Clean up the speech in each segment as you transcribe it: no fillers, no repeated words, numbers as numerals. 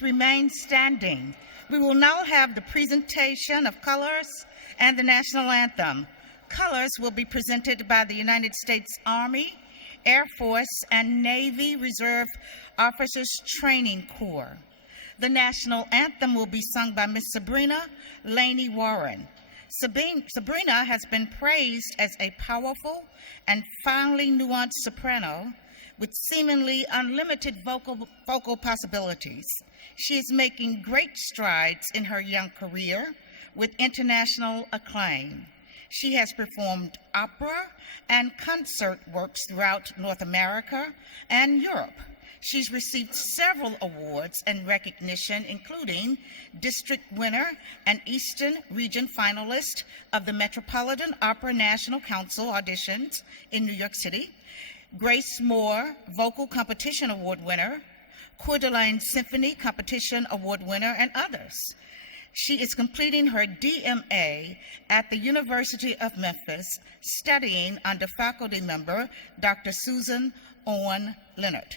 please remain standing. We will now have the presentation of colors and the national anthem. Colors will be presented by the United States Army, Air Force, and Navy Reserve Officers Training Corps. The national anthem will be sung by Miss Sabrina Laney Warren. Sabrina has been praised as a powerful and finely nuanced soprano with seemingly unlimited vocal possibilities. She is making great strides in her young career with international acclaim. She has performed opera and concert works throughout North America and Europe. She's received several awards and recognition, including district winner and Eastern Region finalist of the Metropolitan Opera National Council auditions in New York City, Grace Moore Vocal Competition Award winner, Coeur d'Alene Symphony Competition Award winner, and others. She is completing her DMA at the University of Memphis, studying under faculty member Dr. Susan Owen Leonard.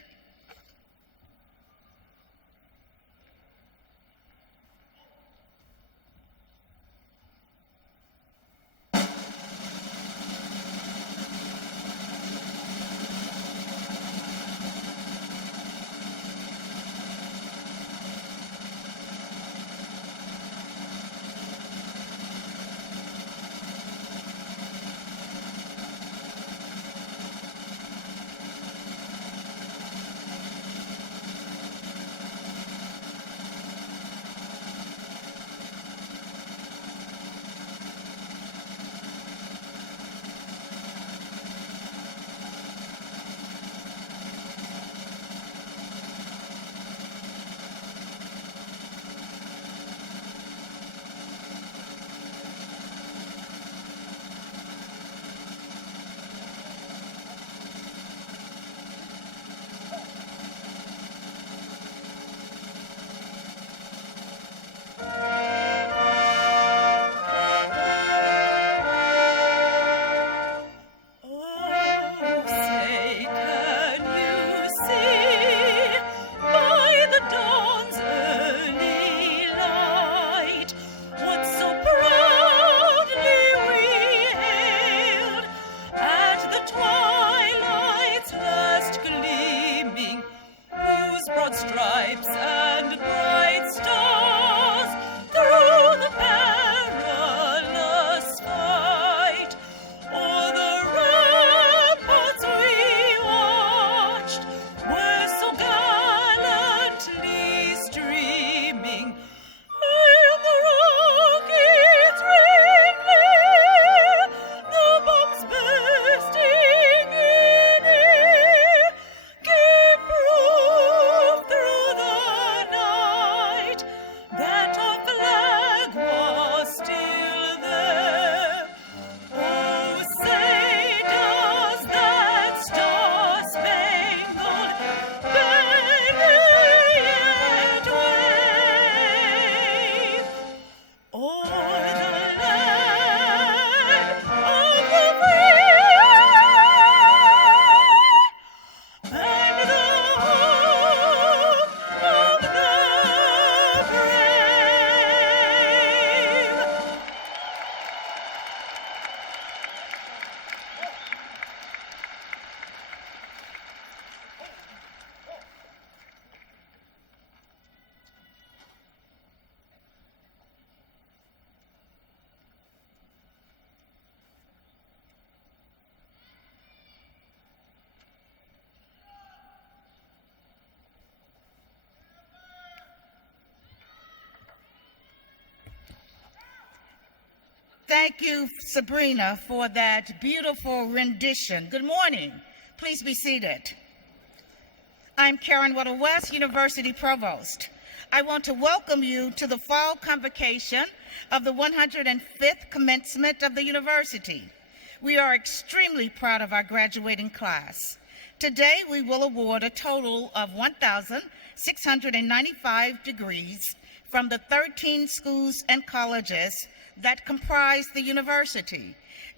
Thank you, Sabrina, for that beautiful rendition. Good morning. Please be seated. I'm Karen Whittle West, University Provost. I want to welcome you to the fall convocation of the 105th commencement of the university. We are extremely proud of our graduating class. Today, we will award a total of 1,695 degrees from the 13 schools and colleges that comprise the university.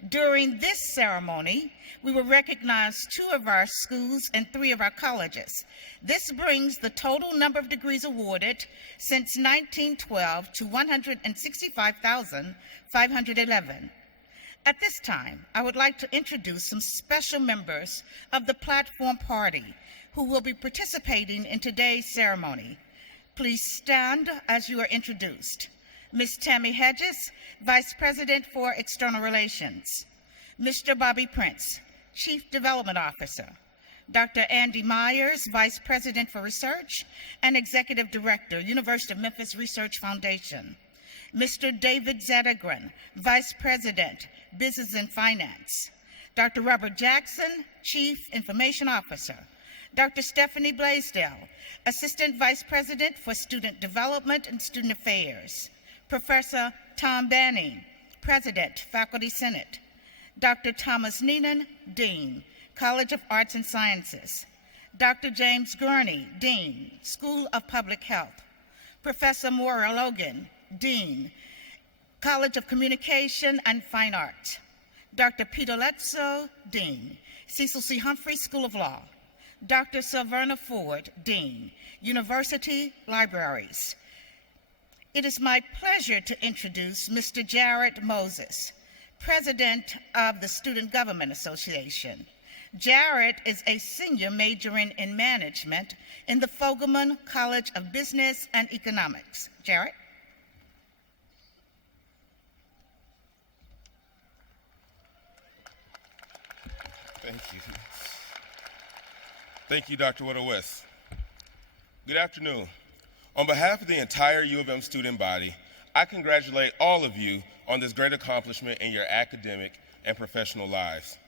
During this ceremony, we will recognize 2 of our schools and 3 of our colleges. This brings the total number of degrees awarded since 1912 to 165,511. At this time, I would like to introduce some special members of the Platform Party who will be participating in today's ceremony. Please stand as you are introduced. Ms. Tammy Hedges, Vice President for External Relations. Mr. Bobby Prince, Chief Development Officer. Dr. Andy Myers, Vice President for Research and Executive Director, University of Memphis Research Foundation. Mr. David Zettergren, Vice President, Business and Finance. Dr. Robert Jackson, Chief Information Officer. Dr. Stephanie Blaisdell, Assistant Vice President for Student Development and Student Affairs. Professor Tom Banning, President, Faculty Senate. Dr. Thomas Neenan, Dean, College of Arts and Sciences. Dr. James Gurney, Dean, School of Public Health. Professor Maura Logan, Dean, College of Communication and Fine Arts. Dr. Peter Letzo, Dean, Cecil C. Humphrey School of Law. Dr. Silverna Ford, Dean, University Libraries. It is my pleasure to introduce Mr. Jared Moses, President of the Student Government Association. Jared is a senior majoring in management in the Fogelman College of Business and Economics. Jared? Thank you. Thank you, Dr. Whittle-West. Good afternoon. On behalf of the entire U of M student body, I congratulate all of you on this great accomplishment in your academic and professional lives.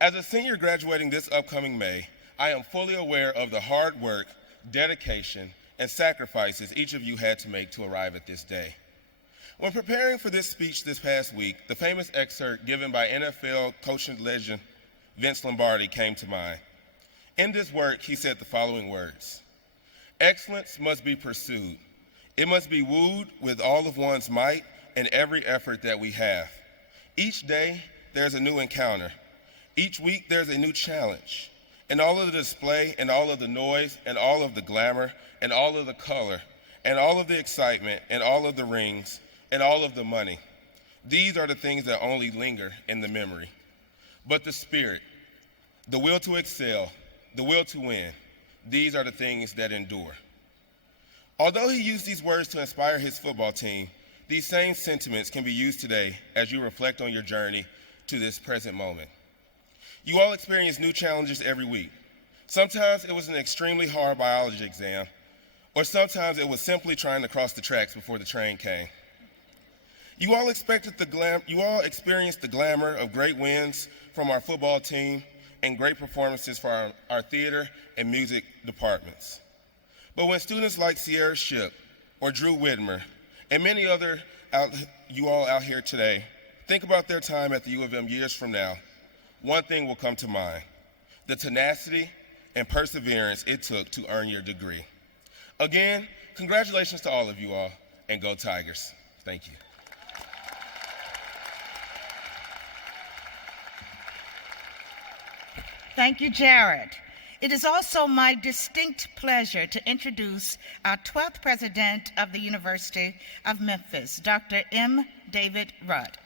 As a senior graduating this upcoming May, I am fully aware of the hard work, dedication, and sacrifices each of you had to make to arrive at this day. When preparing for this speech this past week, the famous excerpt given by NFL coaching legend Vince Lombardi came to mind. In this work, he said the following words: "Excellence must be pursued. It must be wooed with all of one's might and every effort that we have. Each day, there's a new encounter. Each week, there's a new challenge. And all of the display and all of the noise and all of the glamour and all of the color and all of the excitement and all of the rings and all of the money, these are the things that only linger in the memory. But the spirit, the will to excel, the will to win, these are the things that endure." Although he used these words to inspire his football team, these same sentiments can be used today as you reflect on your journey to this present moment. You all experience new challenges every week. Sometimes it was an extremely hard biology exam, or sometimes it was simply trying to cross the tracks before the train came. You all experienced the glamour of great wins from our football team and great performances for our theater and music departments. But when students like Sierra Shipp or Drew Whitmer and many other you all out here today think about their time at the U of M years from now, one thing will come to mind: the tenacity and perseverance it took to earn your degree. Again, congratulations to all of you all, and go Tigers. Thank you. Thank you, Jared. It is also my distinct pleasure to introduce our 12th president of the University of Memphis, Dr. M. David Rudd.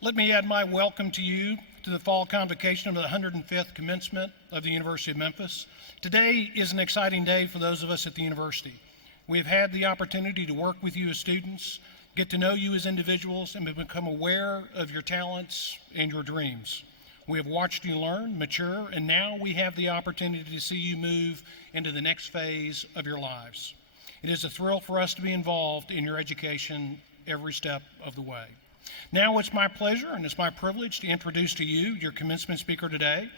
Let me add my welcome to you to the fall convocation of the 105th Commencement of the University of Memphis. Today is an exciting day for those of us at the university. We've had the opportunity to work with you as students, get to know you as individuals, and become aware of your talents and your dreams. We have watched you learn, mature, and now we have the opportunity to see you move into the next phase of your lives. It is a thrill for us to be involved in your education every step of the way. Now it's my pleasure and it's my privilege to introduce to you your commencement speaker today.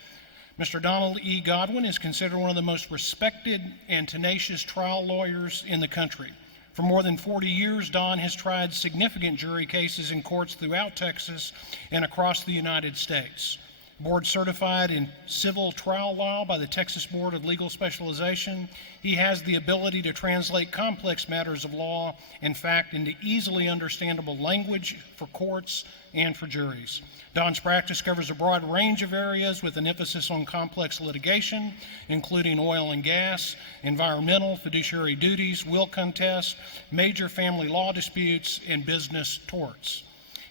Mr. Donald E. Godwin is considered one of the most respected and tenacious trial lawyers in the country. For more than 40 years, Don has tried significant jury cases in courts throughout Texas and across the United States. Board certified in civil trial law by the Texas Board of Legal Specialization. He has the ability to translate complex matters of law and fact into easily understandable language for courts and for juries. Don's practice covers a broad range of areas with an emphasis on complex litigation, including oil and gas, environmental, fiduciary duties, will contests, major family law disputes, and business torts.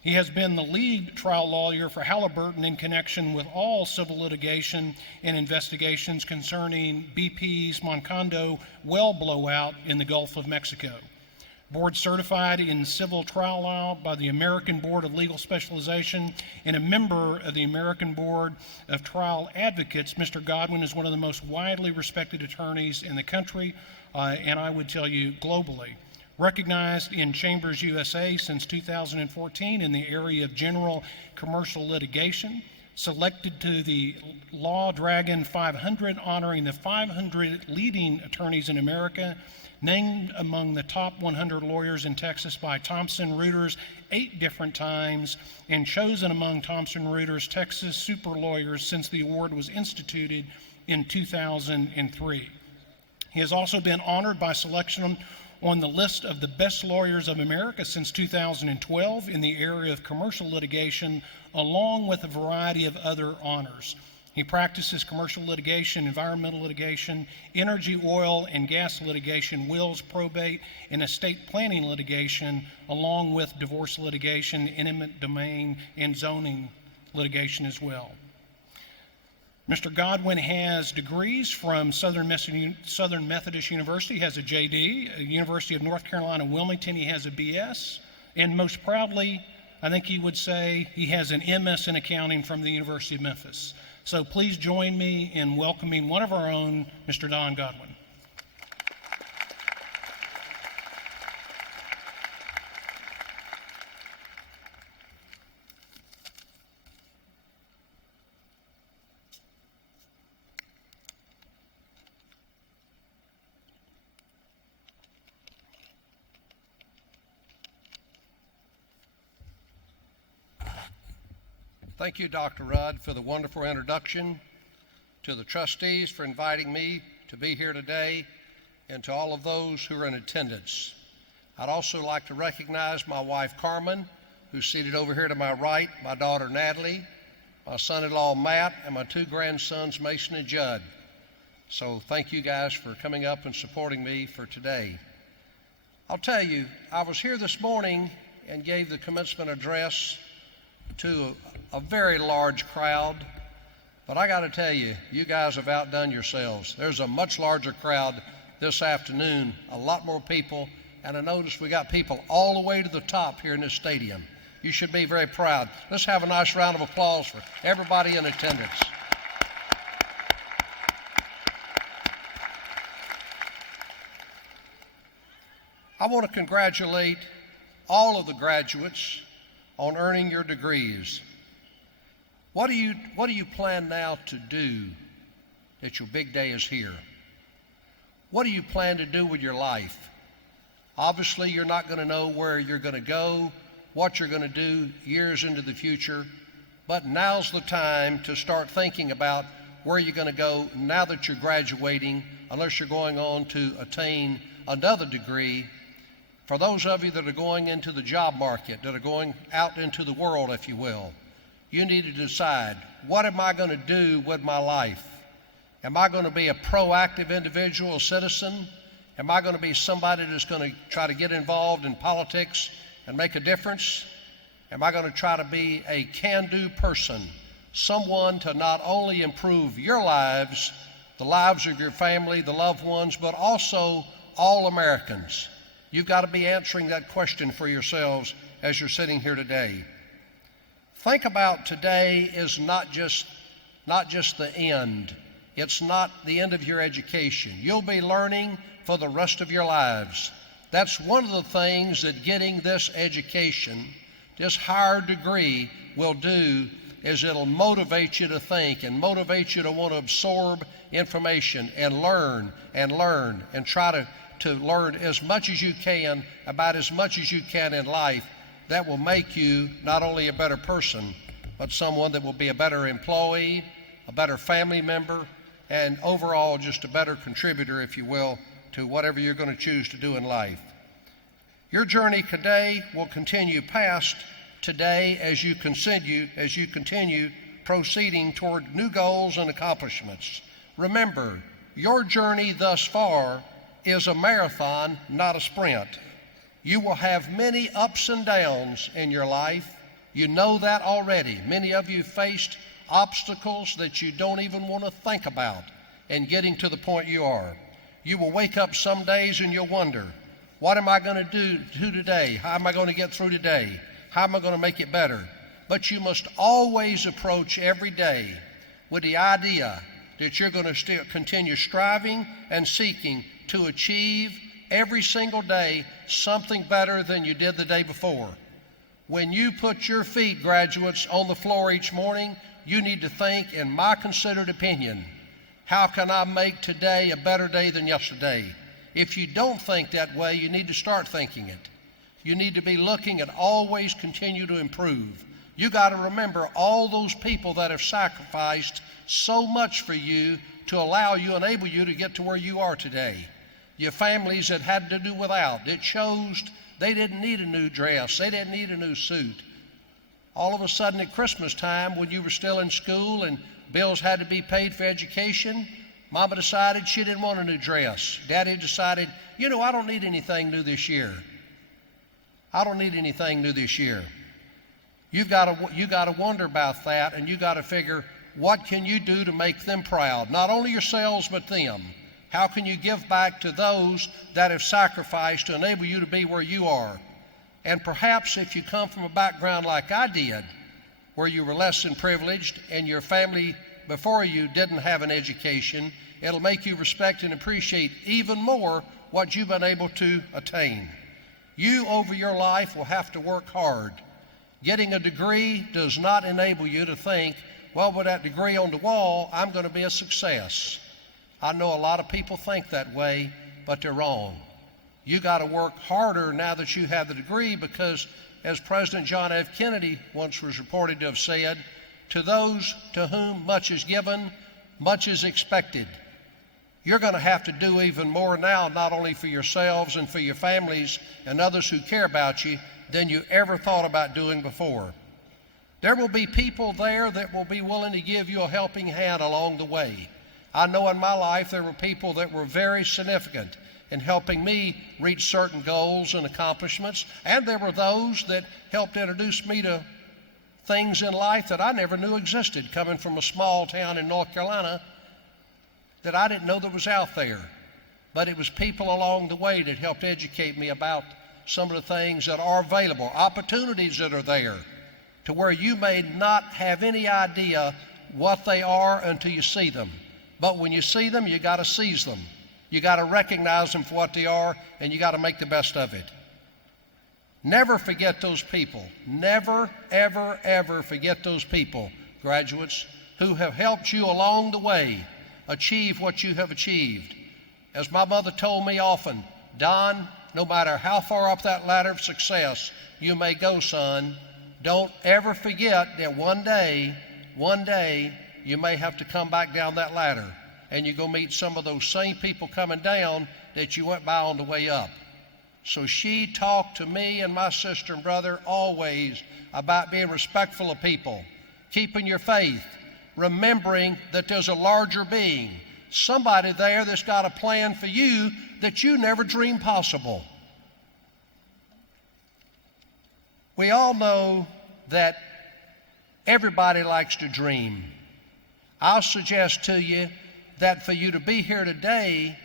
He has been the lead trial lawyer for Halliburton in connection with all civil litigation and investigations concerning BP's Moncondo well blowout in the Gulf of Mexico. Board certified in civil trial law by the American Board of Legal Specialization and a member of the American Board of Trial Advocates, Mr. Godwin is one of the most widely respected attorneys in the country, and I would tell you globally. Recognized in Chambers USA since 2014 in the area of general commercial litigation, selected to the Law Dragon 500, honoring the 500 leading attorneys in America, named among the top 100 lawyers in Texas by Thomson Reuters 8 different times, and chosen among Thomson Reuters Texas super lawyers since the award was instituted in 2003. He has also been honored by selection on the list of the best lawyers of America since 2012 in the area of commercial litigation, along with a variety of other honors. He practices commercial litigation, environmental litigation, energy, oil, and gas litigation, wills, probate, and estate planning litigation, along with divorce litigation, eminent domain, and zoning litigation as well. Mr. Godwin has degrees from Southern Methodist University, has a JD, University of North Carolina, Wilmington, he has a BS, and most proudly, I think he would say he has an MS in accounting from the University of Memphis. So please join me in welcoming one of our own, Mr. Don Godwin. Thank you, Dr. Rudd, for the wonderful introduction, to the trustees for inviting me to be here today, and to all of those who are in attendance. I'd also like to recognize my wife, Carmen, who's seated over here to my right, my daughter, Natalie, my son-in-law, Matt, and my 2 grandsons, Mason and Judd. So thank you guys for coming up and supporting me for today. I'll tell you, I was here this morning and gave the commencement address to a very large crowd, but I got to tell you, you guys have outdone yourselves. There's a much larger crowd this afternoon, a lot more people, and I noticed we got people all the way to the top here in this stadium. You should be very proud. Let's have a nice round of applause for everybody in attendance. I want to congratulate all of the graduates on earning your degrees. What do you plan now to do that your big day is here? What do you plan to do with your life? Obviously, you're not going to know where you're going to go, what you're going to do years into the future, but now's the time to start thinking about where you're going to go now that you're graduating, unless you're going on to attain another degree. For those of you that are going into the job market, that are going out into the world, if you will, you need to decide, what am I going to do with my life? Am I going to be a proactive individual, citizen? Am I going to be somebody that's going to try to get involved in politics and make a difference? Am I going to try to be a can-do person, someone to not only improve your lives, the lives of your family, the loved ones, but also all Americans? You've got to be answering that question for yourselves as you're sitting here today. Think about today is not just the end. It's not the end of your education. You'll be learning for the rest of your lives. That's one of the things that getting this education, this higher degree, will do, is it'll motivate you to think and motivate you to want to absorb information and learn and try to learn as much as you can about as much as you can in life. That will make you not only a better person, but someone that will be a better employee, a better family member, and overall just a better contributor, if you will, to whatever you're going to choose to do in life. Your journey today will continue past today as you continue proceeding toward new goals and accomplishments. Remember, your journey thus far is a marathon, not a sprint. You will have many ups and downs in your life. You know that already. Many of you faced obstacles that you don't even want to think about in getting to the point you are. You will wake up some days and you'll wonder, what am I going to do today? How am I going to get through today? How am I going to make it better? But you must always approach every day with the idea that you're going to still continue striving and seeking to achieve every single day something better than you did the day before. When you put your feet, graduates, on the floor each morning, you need to think, in my considered opinion, how can I make today a better day than yesterday? If you don't think that way, you need to start thinking it. You need to be looking at always continue to improve. You got to remember all those people that have sacrificed so much for you to enable you to get to where you are today. Your families that had to do without, that chose they didn't need a new dress, they didn't need a new suit. All of a sudden at Christmas time, when you were still in school and bills had to be paid for education, Mama decided she didn't want a new dress. Daddy decided, I don't need anything new this year. I don't need anything new this year. You got to wonder about that, and you got to figure, what can you do to make them proud? Not only yourselves, but them. How can you give back to those that have sacrificed to enable you to be where you are? And perhaps if you come from a background like I did, where you were less than privileged and your family before you didn't have an education, it'll make you respect and appreciate even more what you've been able to attain. You, over your life, will have to work hard. Getting a degree does not enable you to think, well, with that degree on the wall, I'm going to be a success. I know a lot of people think that way, but they're wrong. You got to work harder now that you have the degree, because as President John F. Kennedy once was reported to have said, to those to whom much is given, much is expected. You're going to have to do even more now, not only for yourselves and for your families and others who care about you, than you ever thought about doing before. There will be people there that will be willing to give you a helping hand along the way. I know in my life there were people that were very significant in helping me reach certain goals and accomplishments, and there were those that helped introduce me to things in life that I never knew existed, coming from a small town in North Carolina that I didn't know that was out there. But it was people along the way that helped educate me about some of the things that are available, opportunities that are there, to where you may not have any idea what they are until you see them. But when you see them, you got to seize them. You got to recognize them for what they are, and you got to make the best of it. Never forget those people. Never, ever, ever forget those people, graduates, who have helped you along the way achieve what you have achieved. As my mother told me often, Don, no matter how far up that ladder of success you may go, son, don't ever forget that one day, you may have to come back down that ladder, and you go meet some of those same people coming down that you went by on the way up. So she talked to me and my sister and brother always about being respectful of people, keeping your faith, remembering that there's a larger being, somebody there that's got a plan for you that you never dreamed possible. We all know that everybody likes to dream. I'll suggest to you that for you to be here today,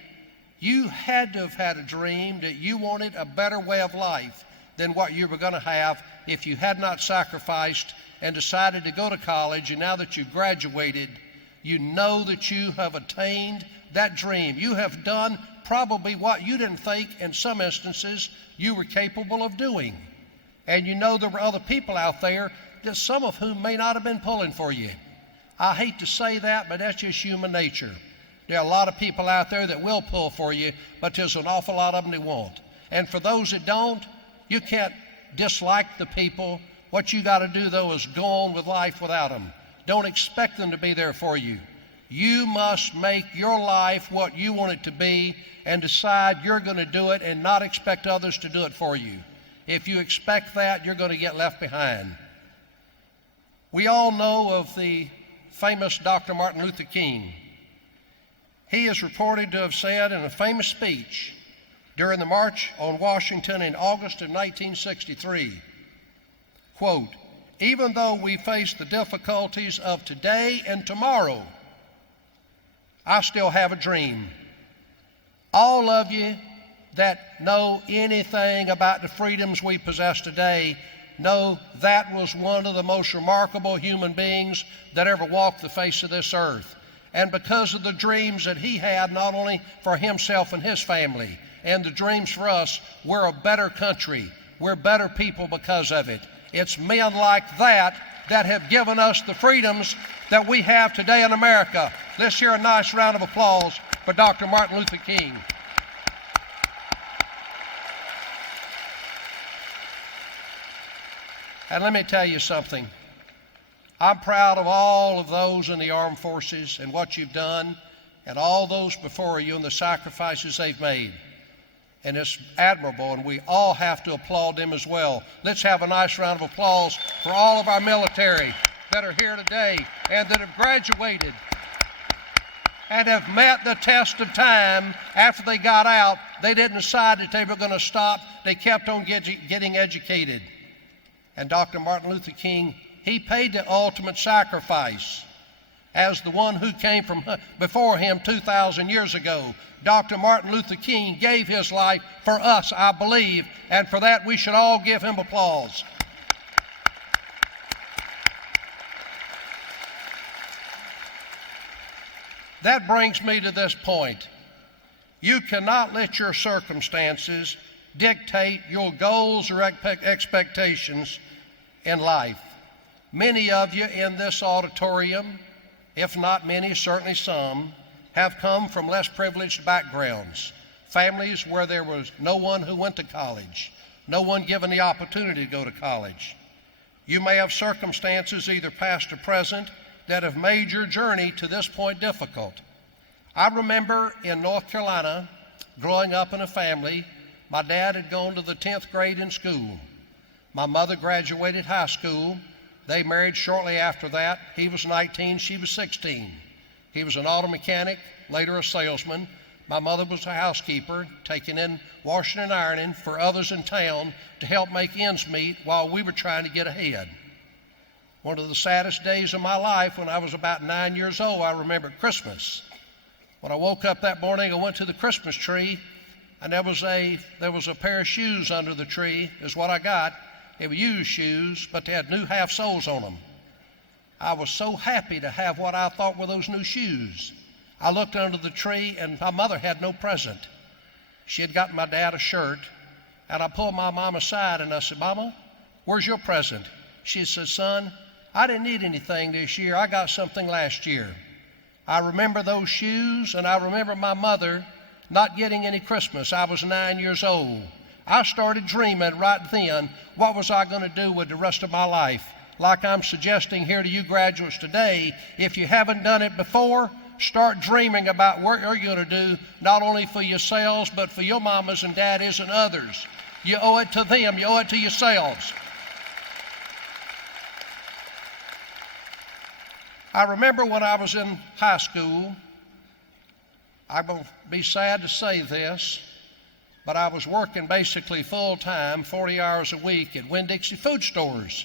you had to have had a dream that you wanted a better way of life than what you were going to have if you had not sacrificed and decided to go to college. And now that you've graduated, you know that you have attained that dream. You have done probably what you didn't think in some instances you were capable of doing. And you know there were other people out there that some of whom may not have been pulling for you. I hate to say that, but that's just human nature. There are a lot of people out there that will pull for you, but there's an awful lot of them that won't. And for those that don't, you can't dislike the people What you got to do, though, is go on with life without them. Don't expect them to be there for you. You must make your life what you want it to be and decide you're going to do it and not expect others to do it for you. If you expect that, you're going to get left behind. We all know of the famous Dr. Martin Luther King. He is reported to have said in a famous speech during the March on Washington in August of 1963, quote, "Even though we face the difficulties of today and tomorrow, I still have a dream. All of you that know anything about the freedoms we possess today know that was one of the most remarkable human beings that ever walked the face of this earth. And because of the dreams that he had, not only for himself and his family, and the dreams for us, we're a better country. We're better people because of it. It's men like that that have given us the freedoms that we have today in America." Let's hear a nice round of applause for Dr. Martin Luther King. And let me tell you something. I'm proud of all of those in the armed forces and what you've done, and all those before you and the sacrifices they've made. And it's admirable, and we all have to applaud them as well. Let's have a nice round of applause for all of our military that are here today and that have graduated and have met the test of time. After they got out, they didn't decide that they were going to stop. They kept on getting educated. And Dr. Martin Luther King, he paid the ultimate sacrifice as the one who came from before him 2,000 years ago. Dr. Martin Luther King gave his life for us, I believe, and for that we should all give him applause. That brings me to this point. You cannot let your circumstances dictate your goals or expectations in life. Many of you in this auditorium, if not many, certainly some, have come from less privileged backgrounds, families where there was no one who went to college, no one given the opportunity to go to college. You may have circumstances, either past or present, that have made your journey to this point difficult. I remember in North Carolina, growing up in a family, my dad had gone to the 10th grade in school. My mother graduated high school. They married shortly after that. He was 19, she was 16. He was an auto mechanic, later a salesman. My mother was a housekeeper, taking in washing and ironing for others in town to help make ends meet while we were trying to get ahead. One of the saddest days of my life, when I was about 9 years old, I remember Christmas. When I woke up that morning, I went to the Christmas tree, and there was a pair of shoes under the tree, is what I got. They were used shoes, but they had new half soles on them. I was so happy to have what I thought were those new shoes. I looked under the tree, and my mother had no present. She had gotten my dad a shirt, and I pulled my mom aside, and I said, "Mama, where's your present?" She said, "Son, I didn't need anything this year. I got something last year." I remember those shoes, and I remember my mother not getting any Christmas. I was 9 years old. I started dreaming right then, what was I going to do with the rest of my life? Like I'm suggesting here to you graduates today, if you haven't done it before, start dreaming about what you're going to do, not only for yourselves, but for your mamas and daddies and others. You owe it to them. You owe it to yourselves. I remember when I was in high school, I'm going to be sad to say this, but I was working basically full-time, 40 hours a week at Winn-Dixie food stores.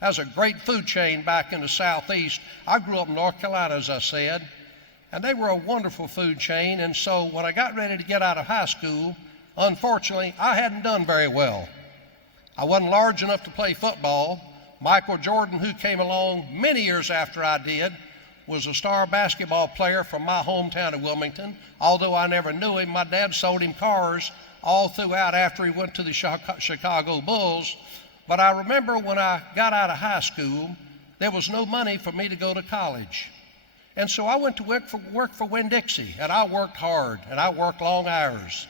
That was a great food chain back in the Southeast. I grew up in North Carolina, as I said, and they were a wonderful food chain. And so when I got ready to get out of high school, unfortunately, I hadn't done very well. I wasn't large enough to play football. Michael Jordan, who came along many years after I did, was a star basketball player from my hometown of Wilmington. Although I never knew him, my dad sold him cars all throughout after he went to the Chicago Bulls. But I remember when I got out of high school, there was no money for me to go to college. And so I went to work for Winn-Dixie, and I worked hard, and I worked long hours.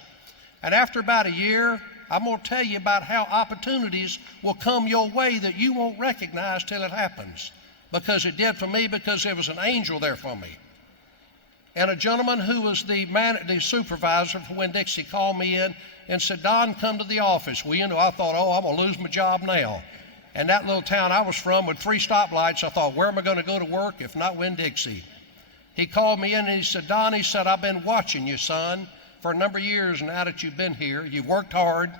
And after about a year, I'm going to tell you about how opportunities will come your way that you won't recognize till it happens. Because it did for me, because there was an angel there for me. And a gentleman who was the supervisor for Winn-Dixie called me in and said, Don, come to the office. Well, you know, I thought, oh, I'm going to lose my job now. And that little town I was from with 3 stoplights, I thought, where am I going to go to work if not Winn-Dixie? He called me in and he said, Don, he said, I've been watching you, son, for a number of years now that you've been here. You've worked hard.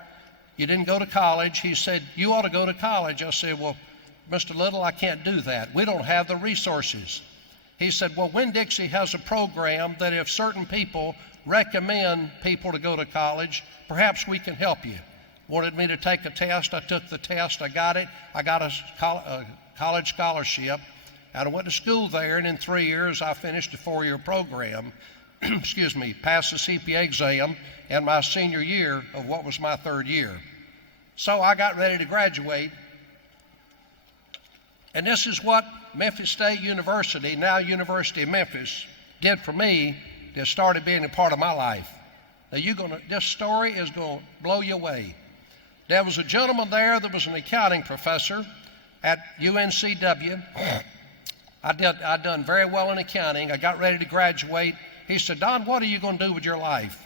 You didn't go to college. He said, you ought to go to college. I said, well, Mr. Little, I can't do that. We don't have the resources. He said, well, Winn-Dixie has a program that if certain people recommend people to go to college, perhaps we can help you. Wanted me to take a test. I took the test. I got it. I got a college scholarship. And I went to school there, and in 3 years, I finished a 4-year program, excuse me, passed the CPA exam in my senior year of what was my 3rd year. So I got ready to graduate. And this is what Memphis State University, now University of Memphis, did for me that started being a part of my life. Now this story is going to blow you away. There was a gentleman there that was an accounting professor at UNCW. I'd done very well in accounting. I got ready to graduate. He said, Don, what are you going to do with your life?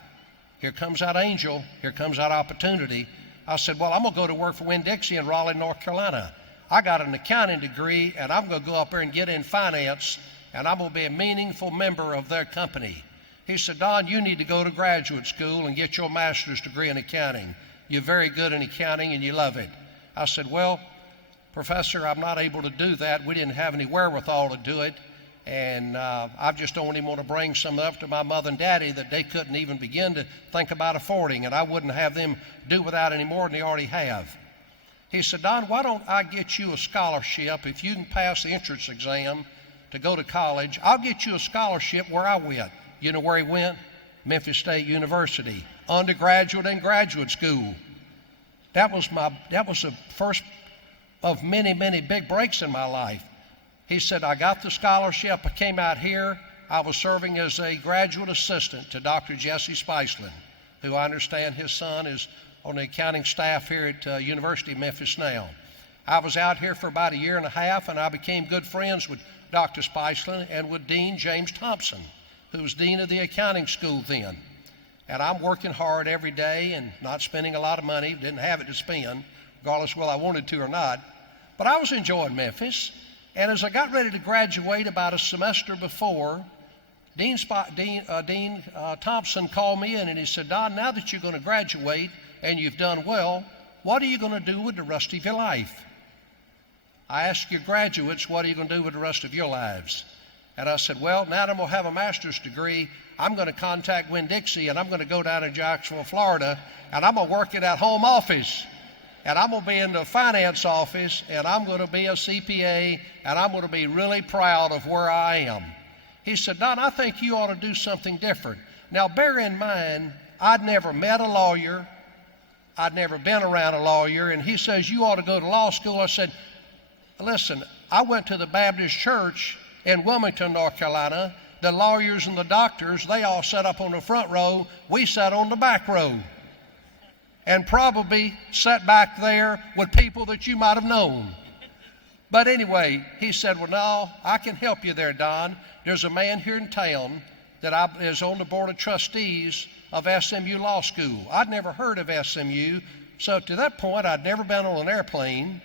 Here comes that angel. Here comes that opportunity. I said, well, I'm going to go to work for Winn-Dixie in Raleigh, North Carolina. I got an accounting degree, and I'm going to go up there and get in finance, and I'm going to be a meaningful member of their company. He said, Don, you need to go to graduate school and get your master's degree in accounting. You're very good in accounting, and you love it. I said, well, Professor, I'm not able to do that. We didn't have any wherewithal to do it, and I just don't even want to bring some up to my mother and daddy that they couldn't even begin to think about affording, and I wouldn't have them do without any more than they already have. He said, Don, why don't I get you a scholarship if you can pass the entrance exam to go to college? I'll get you a scholarship where I went. You know where he went? Memphis State University, undergraduate and graduate school. That was the first of many, many big breaks in my life. He said, I got the scholarship. I came out here. I was serving as a graduate assistant to Dr. Jesse Spiceland, who I understand his son is on the accounting staff here at University of Memphis now. I was out here for about 1.5 years, and I became good friends with Dr. Spiceland and with Dean James Thompson, who was dean of the accounting school then. And I'm working hard every day and not spending a lot of money, didn't have it to spend, regardless whether I wanted to or not. But I was enjoying Memphis. And as I got ready to graduate about a semester before, Dean Thompson called me in and he said, Don, now that you're going to graduate and you've done well, what are you going to do with the rest of your life? I asked your graduates, what are you going to do with the rest of your lives? And I said, well, now that I'm going to have a master's degree, I'm going to contact Winn-Dixie and I'm going to go down to Jacksonville, Florida, and I'm going to work in that home office. And I'm going to be in the finance office, and I'm going to be a CPA, and I'm going to be really proud of where I am. He said, Don, I think you ought to do something different. Now, bear in mind, I'd never met a lawyer. I'd never been around a lawyer. And he says, you ought to go to law school. I said, listen, I went to the Baptist church in Wilmington, North Carolina. The lawyers and the doctors, they all sat up on the front row. We sat on the back row. And probably sat back there with people that you might have known. But anyway, he said, well, no, I can help you there, Don. There's a man here in town that is on the board of trustees of SMU Law School. I'd never heard of SMU, so to that point, I'd never been on an airplane.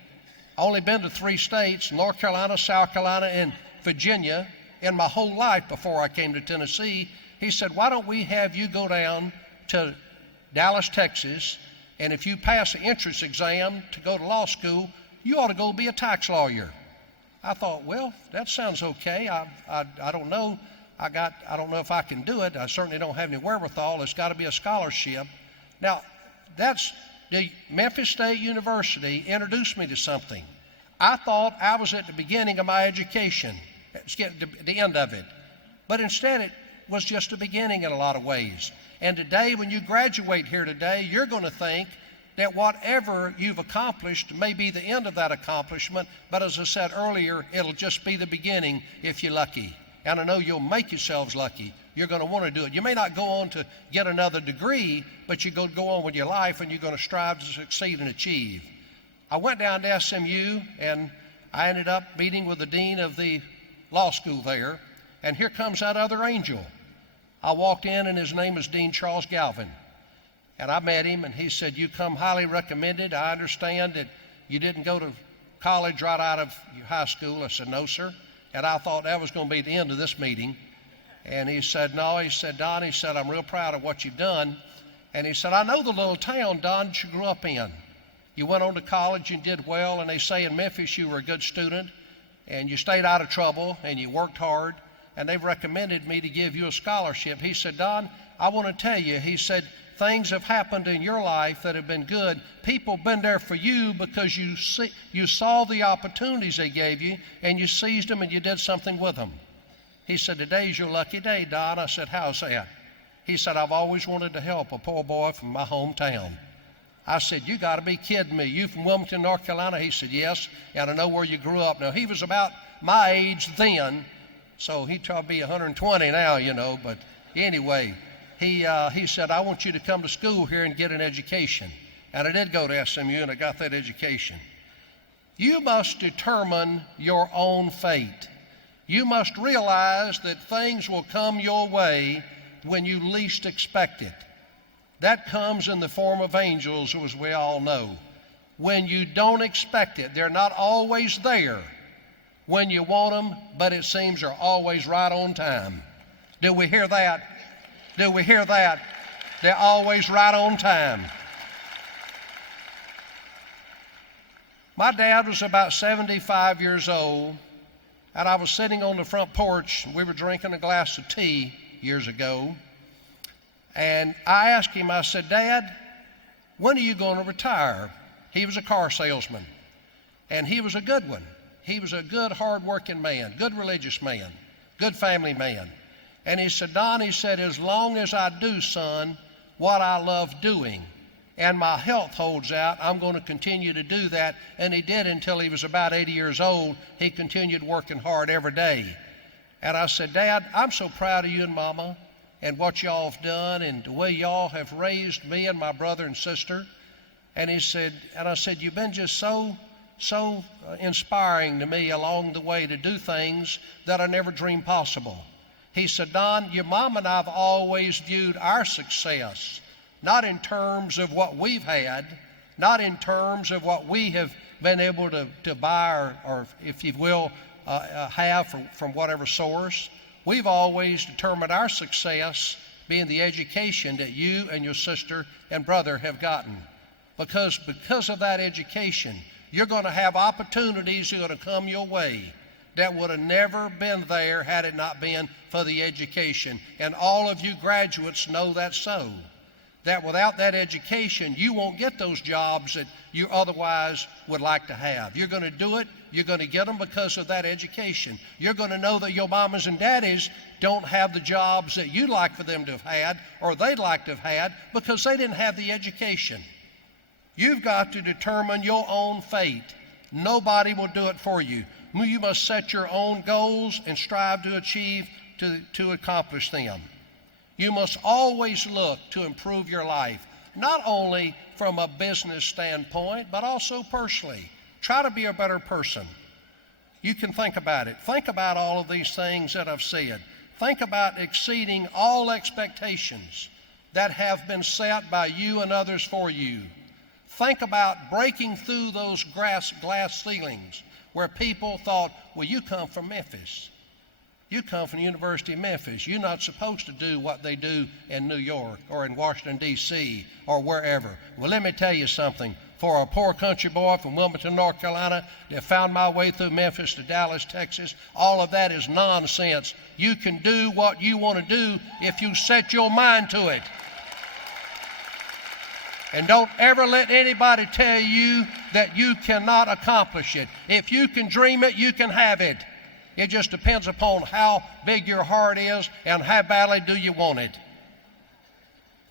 Only been to 3 states, North Carolina, South Carolina, and Virginia, in my whole life before I came to Tennessee. He said, why don't we have you go down to Dallas, Texas, and if you pass the entrance exam to go to law school, you ought to go be a tax lawyer. I thought, well, that sounds okay. I don't know. I don't know if I can do it. I certainly don't have any wherewithal. It's got to be a scholarship. Now, that's the Memphis State University introduced me to something. I thought I was at the beginning of my education. It's getting to the end of it. But instead, it was just the beginning in a lot of ways. And today, when you graduate here today, you're going to think that whatever you've accomplished may be the end of that accomplishment, but as I said earlier, it'll just be the beginning if you're lucky. and I know you'll make yourselves lucky. You're going to want to do it. You may not go on to get another degree, but you're going to go on with your life and you're going to strive to succeed and achieve. I went down to SMU and I ended up meeting with the dean of the law school there, and here comes that other angel. I walked in and his name is Dean Charles Galvin. And I met him and he said, "You come highly recommended. I understand that you didn't go to college right out of your high school." I said, "No, sir." And I thought that was going to be the end of this meeting. And he said, "No," he said, "Don," he said, "I'm real proud of what you've done." And he said, "I know the little town, Don, that you grew up in. You went on to college and did well, and they say in Memphis you were a good student, and you stayed out of trouble, and you worked hard, and they've recommended me to give you a scholarship." He said, "Don, I want to tell you," he said, "things have happened in your life that have been good. People have been there for you because you saw the opportunities they gave you, and you seized them and you did something with them." He said, "Today's your lucky day, Don." I said, "How's that?" He said, "I've always wanted to help a poor boy from my hometown." I said, "You got to be kidding me. You from Wilmington, North Carolina?" He said, "Yes, and I know where you grew up." Now, he was about my age then, so he'd probably be 120 now, you know, but anyway, he said, "I want you to come to school here and get an education." And I did go to SMU and I got that education. You must determine your own fate. You must realize that things will come your way when you least expect it. That comes in the form of angels, as we all know. When you don't expect it, they're not always there when you want them, but it seems they're always right on time. Do we hear that? Do we hear that? They're always right on time. My dad was about 75 years old, and I was sitting on the front porch, and we were drinking a glass of tea years ago. And I asked him, I said, "Dad, when are you going to retire?" He was a car salesman, and he was a good one. He was a good, hard-working man, good religious man, good family man. And he said, "Don," he said, "as long as I do, son, what I love doing, and my health holds out, I'm going to continue to do that." And he did until he was about 80 years old. He continued working hard every day. And I said, "Dad, I'm so proud of you and Mama and what y'all have done and the way y'all have raised me and my brother and sister." And he said, and I said, "You've been just so inspiring to me along the way to do things that I never dreamed possible." He said, "Don, your mom and I have always viewed our success not in terms of what we've had, not in terms of what we have been able to buy or if you will, have from whatever source. We've always determined our success being the education that you and your sister and brother have gotten. Because of that education, you're going to have opportunities that are going to come your way that would have never been there had it not been for the education. And all of you graduates know that's so. That without that education, you won't get those jobs that you otherwise would like to have. You're going to do it. You're going to get them because of that education. You're going to know that your mamas and daddies don't have the jobs that you'd like for them to have had or they'd like to have had because they didn't have the education. You've got to determine your own fate. Nobody will do it for you. You must set your own goals and strive to achieve, to accomplish them. You must always look to improve your life, not only from a business standpoint, but also personally. Try to be a better person. You can think about it. Think about all of these things that I've said. Think about exceeding all expectations that have been set by you and others for you. Think about breaking through those glass ceilings where people thought, "Well, you come from Memphis. You come from the University of Memphis. You're not supposed to do what they do in New York or in Washington, D.C. or wherever." Well, let me tell you something. For a poor country boy from Wilmington, North Carolina, that found my way through Memphis to Dallas, Texas, all of that is nonsense. You can do what you want to do if you set your mind to it. And don't ever let anybody tell you that you cannot accomplish it. If you can dream it, you can have it. It just depends upon how big your heart is and how badly do you want it.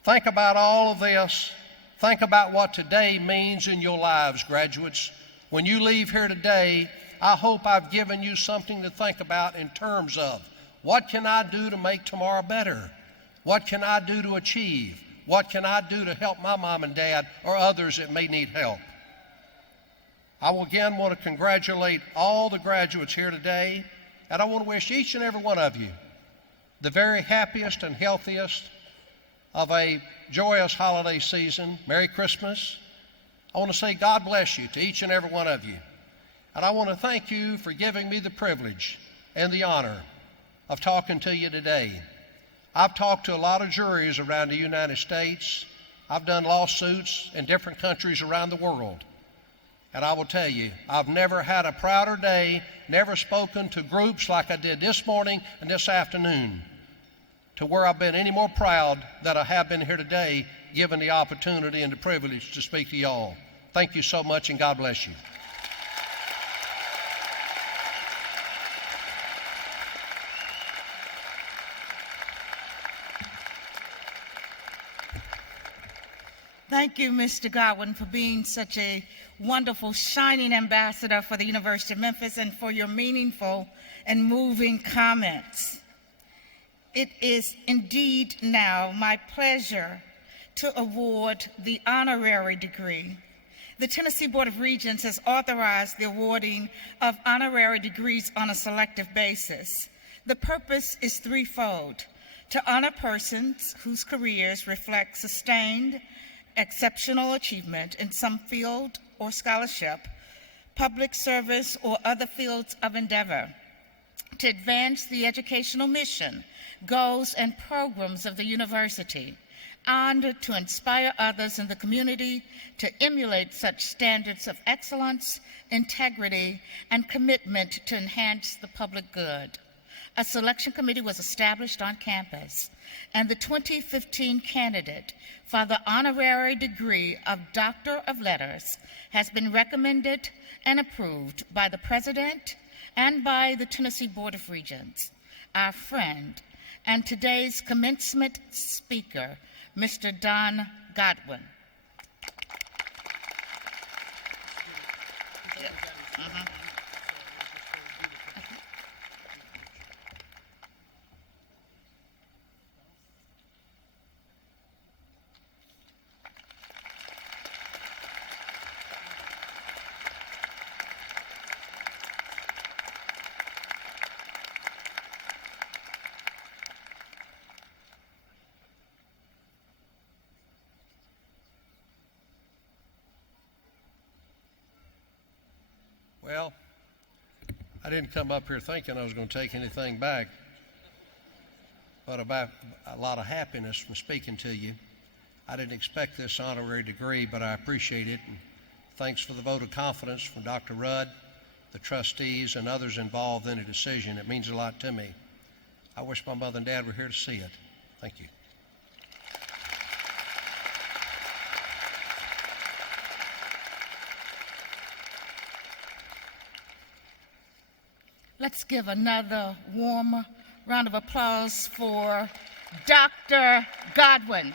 Think about all of this. Think about what today means in your lives, graduates. When you leave here today, I hope I've given you something to think about in terms of What can I do to make tomorrow better? What can I do to achieve? What can I do to help my mom and dad or others that may need help? I will again want to congratulate all the graduates here today, and I want to wish each and every one of you the very happiest and healthiest of a joyous holiday season. Merry Christmas. I want to say God bless you to each and every one of you. And I want to thank you for giving me the privilege and the honor of talking to you today. I've talked to a lot of juries around the United States. I've done lawsuits in different countries around the world. And I will tell you, I've never had a prouder day, never spoken to groups like I did this morning and this afternoon, to where I've been any more proud that I have been here today, given the opportunity and the privilege to speak to y'all. Thank you so much, and God bless you. Thank you, Mr. Godwin, for being such a wonderful, shining ambassador for the University of Memphis and for your meaningful and moving comments. It is indeed now my pleasure to award the honorary degree. The Tennessee Board of Regents has authorized the awarding of honorary degrees on a selective basis. The purpose is threefold: to honor persons whose careers reflect sustained exceptional achievement in some field or scholarship, public service, or other fields of endeavor, to advance the educational mission, goals, and programs of the university, and to inspire others in the community to emulate such standards of excellence, integrity, and commitment to enhance the public good. A selection committee was established on campus, and the 2015 candidate for the honorary degree of Doctor of Letters has been recommended and approved by the President and by the Tennessee Board of Regents. Our friend and today's commencement speaker, Mr. Don Godwin. Well, I didn't come up here thinking I was going to take anything back, but about a lot of happiness from speaking to you. I didn't expect this honorary degree, but I appreciate it. And thanks for the vote of confidence from Dr. Rudd, the trustees, and others involved in the decision. It means a lot to me. I wish my mother and dad were here to see it. Thank you. Let's give another warm round of applause for Dr. Godwin.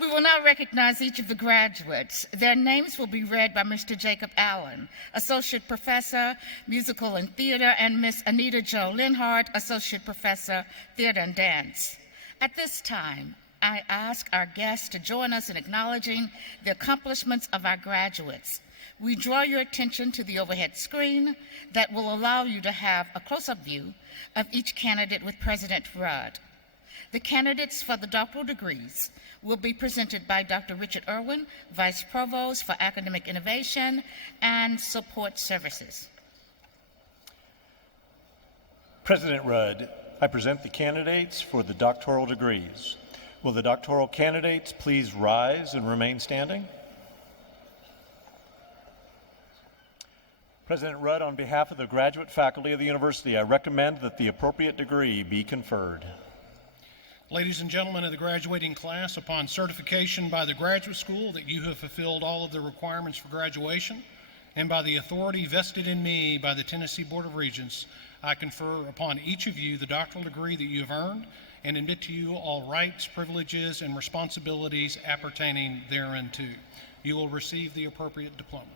We will now recognize each of the graduates. Their names will be read by Mr. Jacob Allen, Associate Professor, Musical and Theater, and Miss Anita Jo Linhart, Associate Professor, Theater and Dance. At this time, I ask our guests to join us in acknowledging the accomplishments of our graduates. We draw your attention to the overhead screen that will allow you to have a close-up view of each candidate with President Rudd. The candidates for the doctoral degrees will be presented by Dr. Richard Irwin, Vice Provost for Academic Innovation and Support Services. President Rudd, I present the candidates for the doctoral degrees. Will the doctoral candidates please rise and remain standing? President Rudd, on behalf of the graduate faculty of the university, I recommend that the appropriate degree be conferred. Ladies and gentlemen of the graduating class, upon certification by the graduate school that you have fulfilled all of the requirements for graduation, and by the authority vested in me by the Tennessee Board of Regents, I confer upon each of you the doctoral degree that you have earned, and admit to you all rights, privileges, and responsibilities appertaining thereunto. You will receive the appropriate diploma.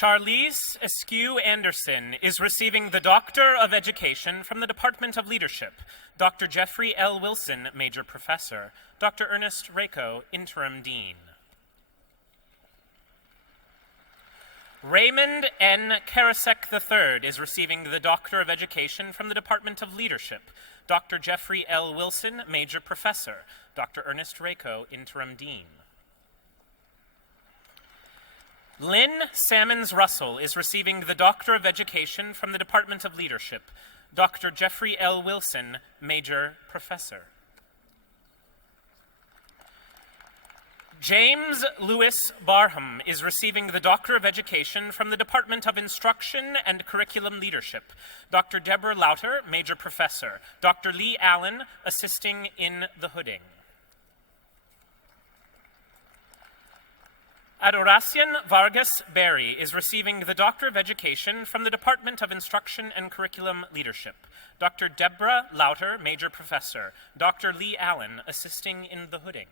Charlize Askew Anderson is receiving the Doctor of Education from the Department of Leadership. Dr. Jeffrey L. Wilson, Major Professor. Dr. Ernest Rako, Interim Dean. Raymond N. Karasek III is receiving the Doctor of Education from the Department of Leadership. Dr. Jeffrey L. Wilson, Major Professor. Dr. Ernest Rako, Interim Dean. Lynn Sammons Russell is receiving the Doctor of Education from the Department of Leadership. Dr. Jeffrey L. Wilson, Major Professor. James Lewis Barham is receiving the Doctor of Education from the Department of Instruction and Curriculum Leadership. Dr. Deborah Lauter, Major Professor. Dr. Lee Allen, assisting in the hooding. Adoracian Vargas Berry is receiving the Doctor of Education from the Department of Instruction and Curriculum Leadership. Dr. Deborah Lauter, Major Professor. Dr. Lee Allen, assisting in the hooding.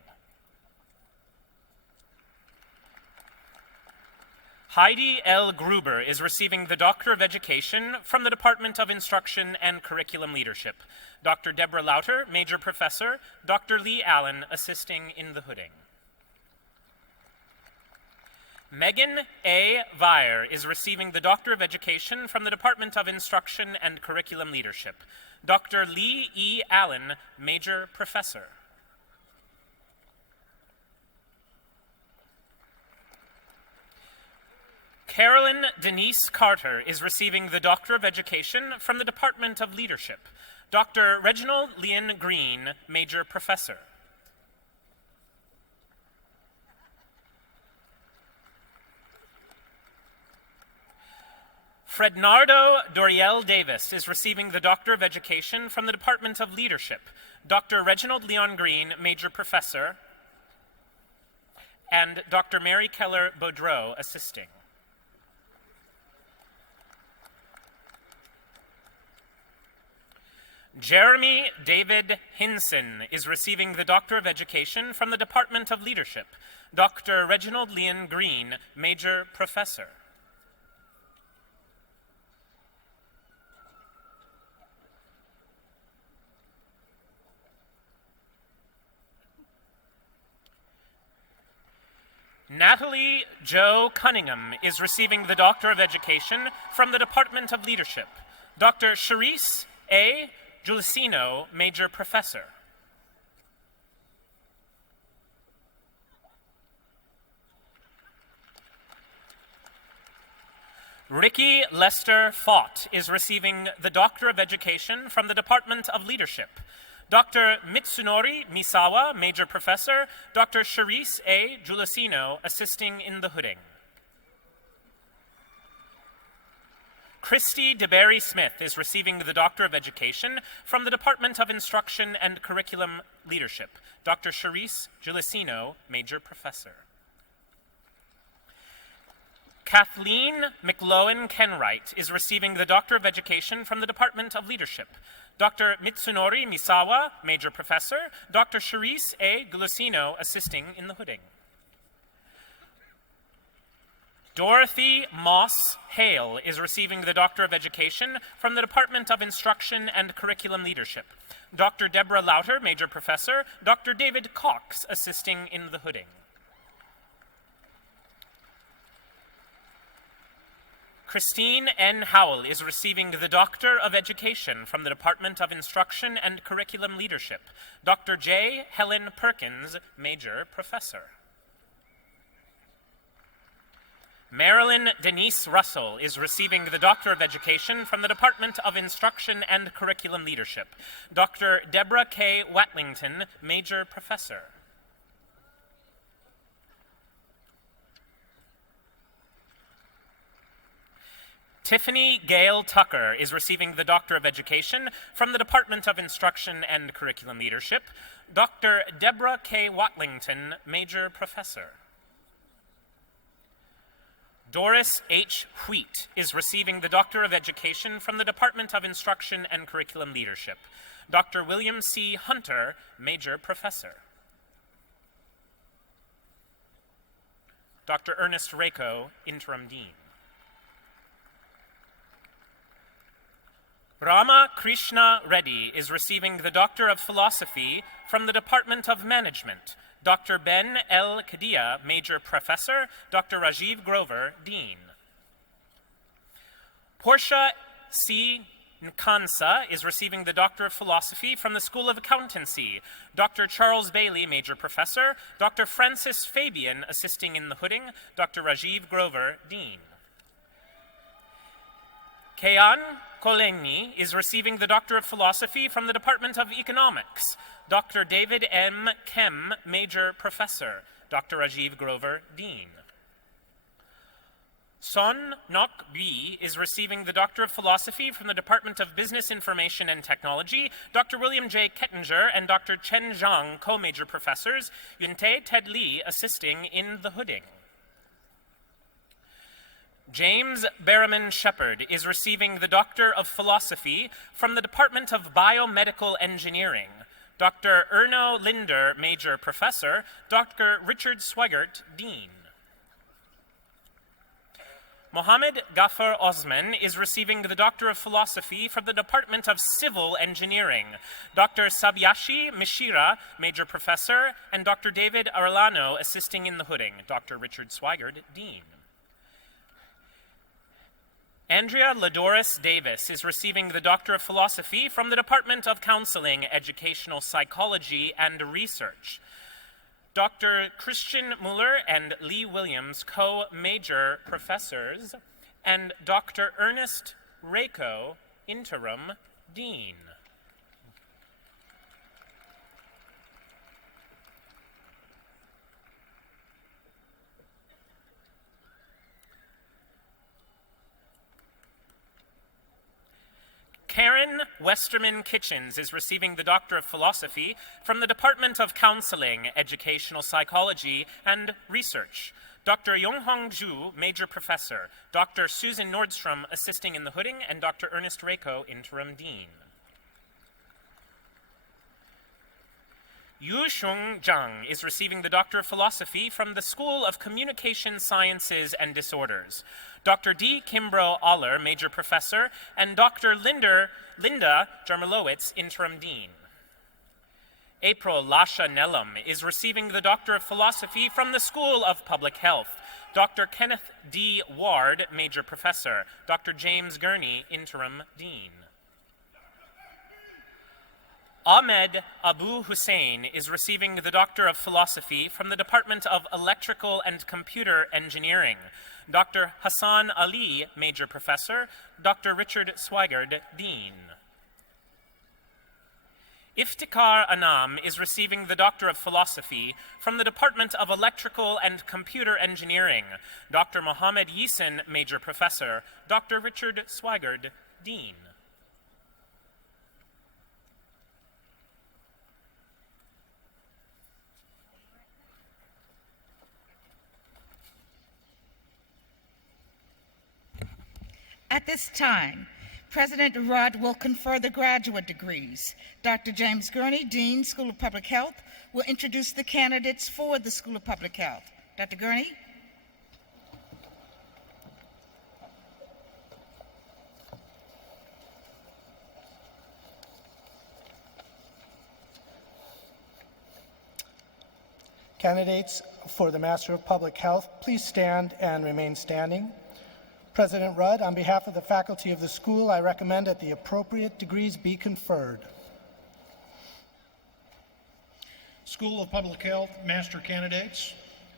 Heidi L. Gruber is receiving the Doctor of Education from the Department of Instruction and Curriculum Leadership. Dr. Deborah Lauter, Major Professor. Dr. Lee Allen, assisting in the hooding. Megan A. Vire is receiving the Doctor of Education from the Department of Instruction and Curriculum Leadership. Dr. Lee E. Allen, Major Professor. Carolyn Denise Carter is receiving the Doctor of Education from the Department of Leadership. Dr. Reginald Leon Green, Major Professor. Frednardo Doriel Davis is receiving the Doctor of Education from the Department of Leadership. Dr. Reginald Leon Green, Major Professor, and Dr. Mary Keller Baudreau, assisting. Jeremy David Hinson is receiving the Doctor of Education from the Department of Leadership. Dr. Reginald Leon Green, Major Professor. Natalie Jo Cunningham is receiving the Doctor of Education from the Department of Leadership. Dr. Charisse A. Giulicino, Major Professor. Ricky Lester Fott is receiving the Doctor of Education from the Department of Leadership. Dr. Mitsunori Misawa, Major Professor. Dr. Charisse A. Giulicino, assisting in the hooding. Christy DeBerry Smith is receiving the Doctor of Education from the Department of Instruction and Curriculum Leadership. Dr. Charisse Giulicino, Major Professor. Kathleen McLowen Kenwright is receiving the Doctor of Education from the Department of Leadership. Dr. Mitsunori Misawa, Major Professor. Dr. Charisse A. Giulicino, assisting in the hooding. Dorothy Moss Hale is receiving the Doctor of Education from the Department of Instruction and Curriculum Leadership. Dr. Deborah Lauter, Major Professor. Dr. David Cox, assisting in the hooding. Christine N. Howell is receiving the Doctor of Education from the Department of Instruction and Curriculum Leadership. Dr. J. Helen Perkins, Major Professor. Marilyn Denise Russell is receiving the Doctor of Education from the Department of Instruction and Curriculum Leadership. Dr. Deborah K. Watlington, Major Professor. Tiffany Gale Tucker is receiving the Doctor of Education from the Department of Instruction and Curriculum Leadership. Dr. Deborah K. Watlington, Major Professor. Doris H. Wheat is receiving the Doctor of Education from the Department of Instruction and Curriculum Leadership. Dr. William C. Hunter, Major Professor. Dr. Ernest Rako, Interim Dean. Rama Krishna Reddy is receiving the Doctor of Philosophy from the Department of Management. Dr. Ben L. Kadia, Major Professor. Dr. Rajiv Grover, Dean. Portia C. Nkansa is receiving the Doctor of Philosophy from the School of Accountancy. Dr. Charles Bailey, Major Professor. Dr. Francis Fabian, assisting in the hooding. Dr. Rajiv Grover, Dean. Kean Kolengni is receiving the Doctor of Philosophy from the Department of Economics. Dr. David M. Kem, Major Professor. Dr. Rajiv Grover, Dean. Son Nok B is receiving the Doctor of Philosophy from the Department of Business Information and Technology. Dr. William J. Kettinger and Dr. Chen Zhang, co-major professors. Yuntae Ted Lee assisting in the hooding. James Berriman Shepherd is receiving the Doctor of Philosophy from the Department of Biomedical Engineering. Dr. Erno Linder, Major Professor. Dr. Richard Swigert, Dean. Mohammed Ghaffar Osman is receiving the Doctor of Philosophy from the Department of Civil Engineering. Dr. Sabyashi Mishira, Major Professor, and Dr. David Arellano assisting in the hooding. Dr. Richard Swigert, Dean. Andrea Ladoris Davis is receiving the Doctor of Philosophy from the Department of Counseling, Educational Psychology, and Research. Dr. Christian Mueller and Lee Williams, co-major professors, and Dr. Ernest Rako, interim dean. Karen Westerman Kitchens is receiving the Doctor of Philosophy from the Department of Counseling, Educational Psychology, and Research. Dr. Yonghong Zhu, Major Professor. Dr. Susan Nordstrom, assisting in the hooding, and Dr. Ernest Rako, Interim Dean. Yu Shung Zhang is receiving the Doctor of Philosophy from the School of Communication Sciences and Disorders. Dr. D. Kimbrough Aller, Major Professor, and Dr. Linda Jarmilowitz, Interim Dean. April Lasha Nellam is receiving the Doctor of Philosophy from the School of Public Health. Dr. Kenneth D. Ward, Major Professor. Dr. James Gurney, Interim Dean. Ahmed Abu Hussein is receiving the Doctor of Philosophy from the Department of Electrical and Computer Engineering. Dr. Hassan Ali, Major Professor. Dr. Richard Swigert, Dean. Iftikhar Anam is receiving the Doctor of Philosophy from the Department of Electrical and Computer Engineering. Dr. Mohammed Yeason, Major Professor. Dr. Richard Swigert, Dean. At this time, President Rudd will confer the graduate degrees. Dr. James Gurney, Dean, School of Public Health, will introduce the candidates for the School of Public Health. Dr. Gurney? Candidates for the Master of Public Health, please stand and remain standing. President Rudd, on behalf of the faculty of the school, I recommend that the appropriate degrees be conferred. School of Public Health Master Candidates,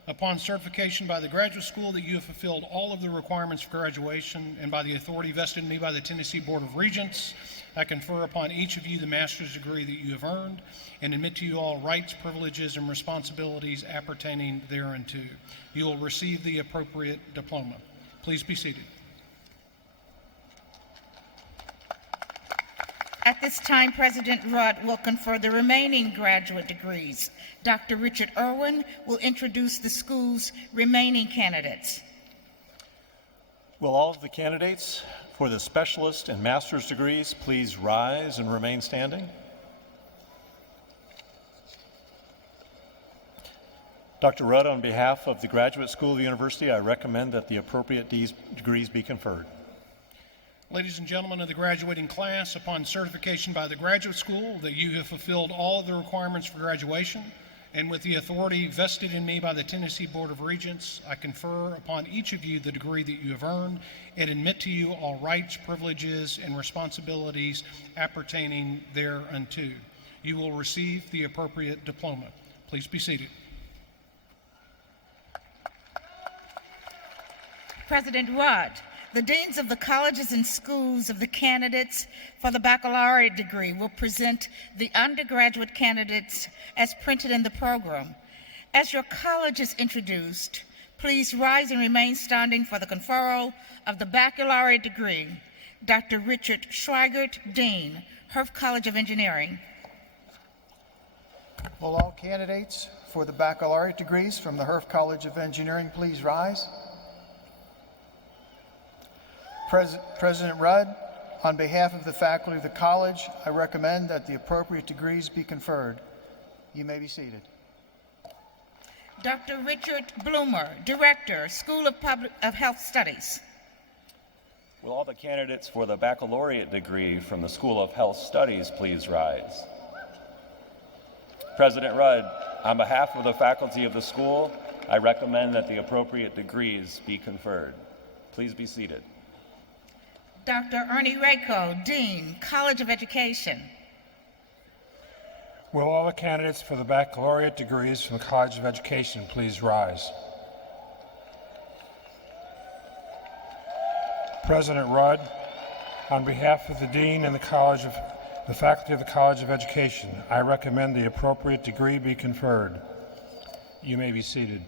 upon certification by the graduate school that you have fulfilled all of the requirements for graduation and by the authority vested in me by the Tennessee Board of Regents, I confer upon each of you the master's degree that you have earned and admit to you all rights, privileges, and responsibilities appertaining thereunto. You will receive the appropriate diploma. Please be seated. At this time, President Rudd will confer the remaining graduate degrees. Dr. Richard Irwin will introduce the school's remaining candidates. Will all of the candidates for the specialist and master's degrees please rise and remain standing? Dr. Rudd, on behalf of the Graduate School of the University, I recommend that the appropriate degrees be conferred. Ladies and gentlemen of the graduating class, upon certification by the graduate school that you have fulfilled all of the requirements for graduation, and with the authority vested in me by the Tennessee Board of Regents, I confer upon each of you the degree that you have earned and admit to you all rights, privileges, and responsibilities appertaining thereunto. You will receive the appropriate diploma. Please be seated. President Rudd, the deans of the colleges and schools of the candidates for the baccalaureate degree will present the undergraduate candidates as printed in the program. As your college is introduced, please rise and remain standing for the conferral of the baccalaureate degree. Dr. Richard Schweigert, Dean, Herff College of Engineering. Will all candidates for the baccalaureate degrees from the Herff College of Engineering please rise? President Rudd, on behalf of the faculty of the college, I recommend that the appropriate degrees be conferred. You may be seated. Dr. Richard Bloomer, Director, School of Health Studies. Will all the candidates for the baccalaureate degree from the School of Health Studies please rise? President Rudd, on behalf of the faculty of the school, I recommend that the appropriate degrees be conferred. Please be seated. Dr. Ernie Rako, Dean, College of Education. Will all the candidates for the baccalaureate degrees from the College of Education please rise? President Rudd, on behalf of the Dean and the faculty of the College of Education, I recommend the appropriate degree be conferred. You may be seated.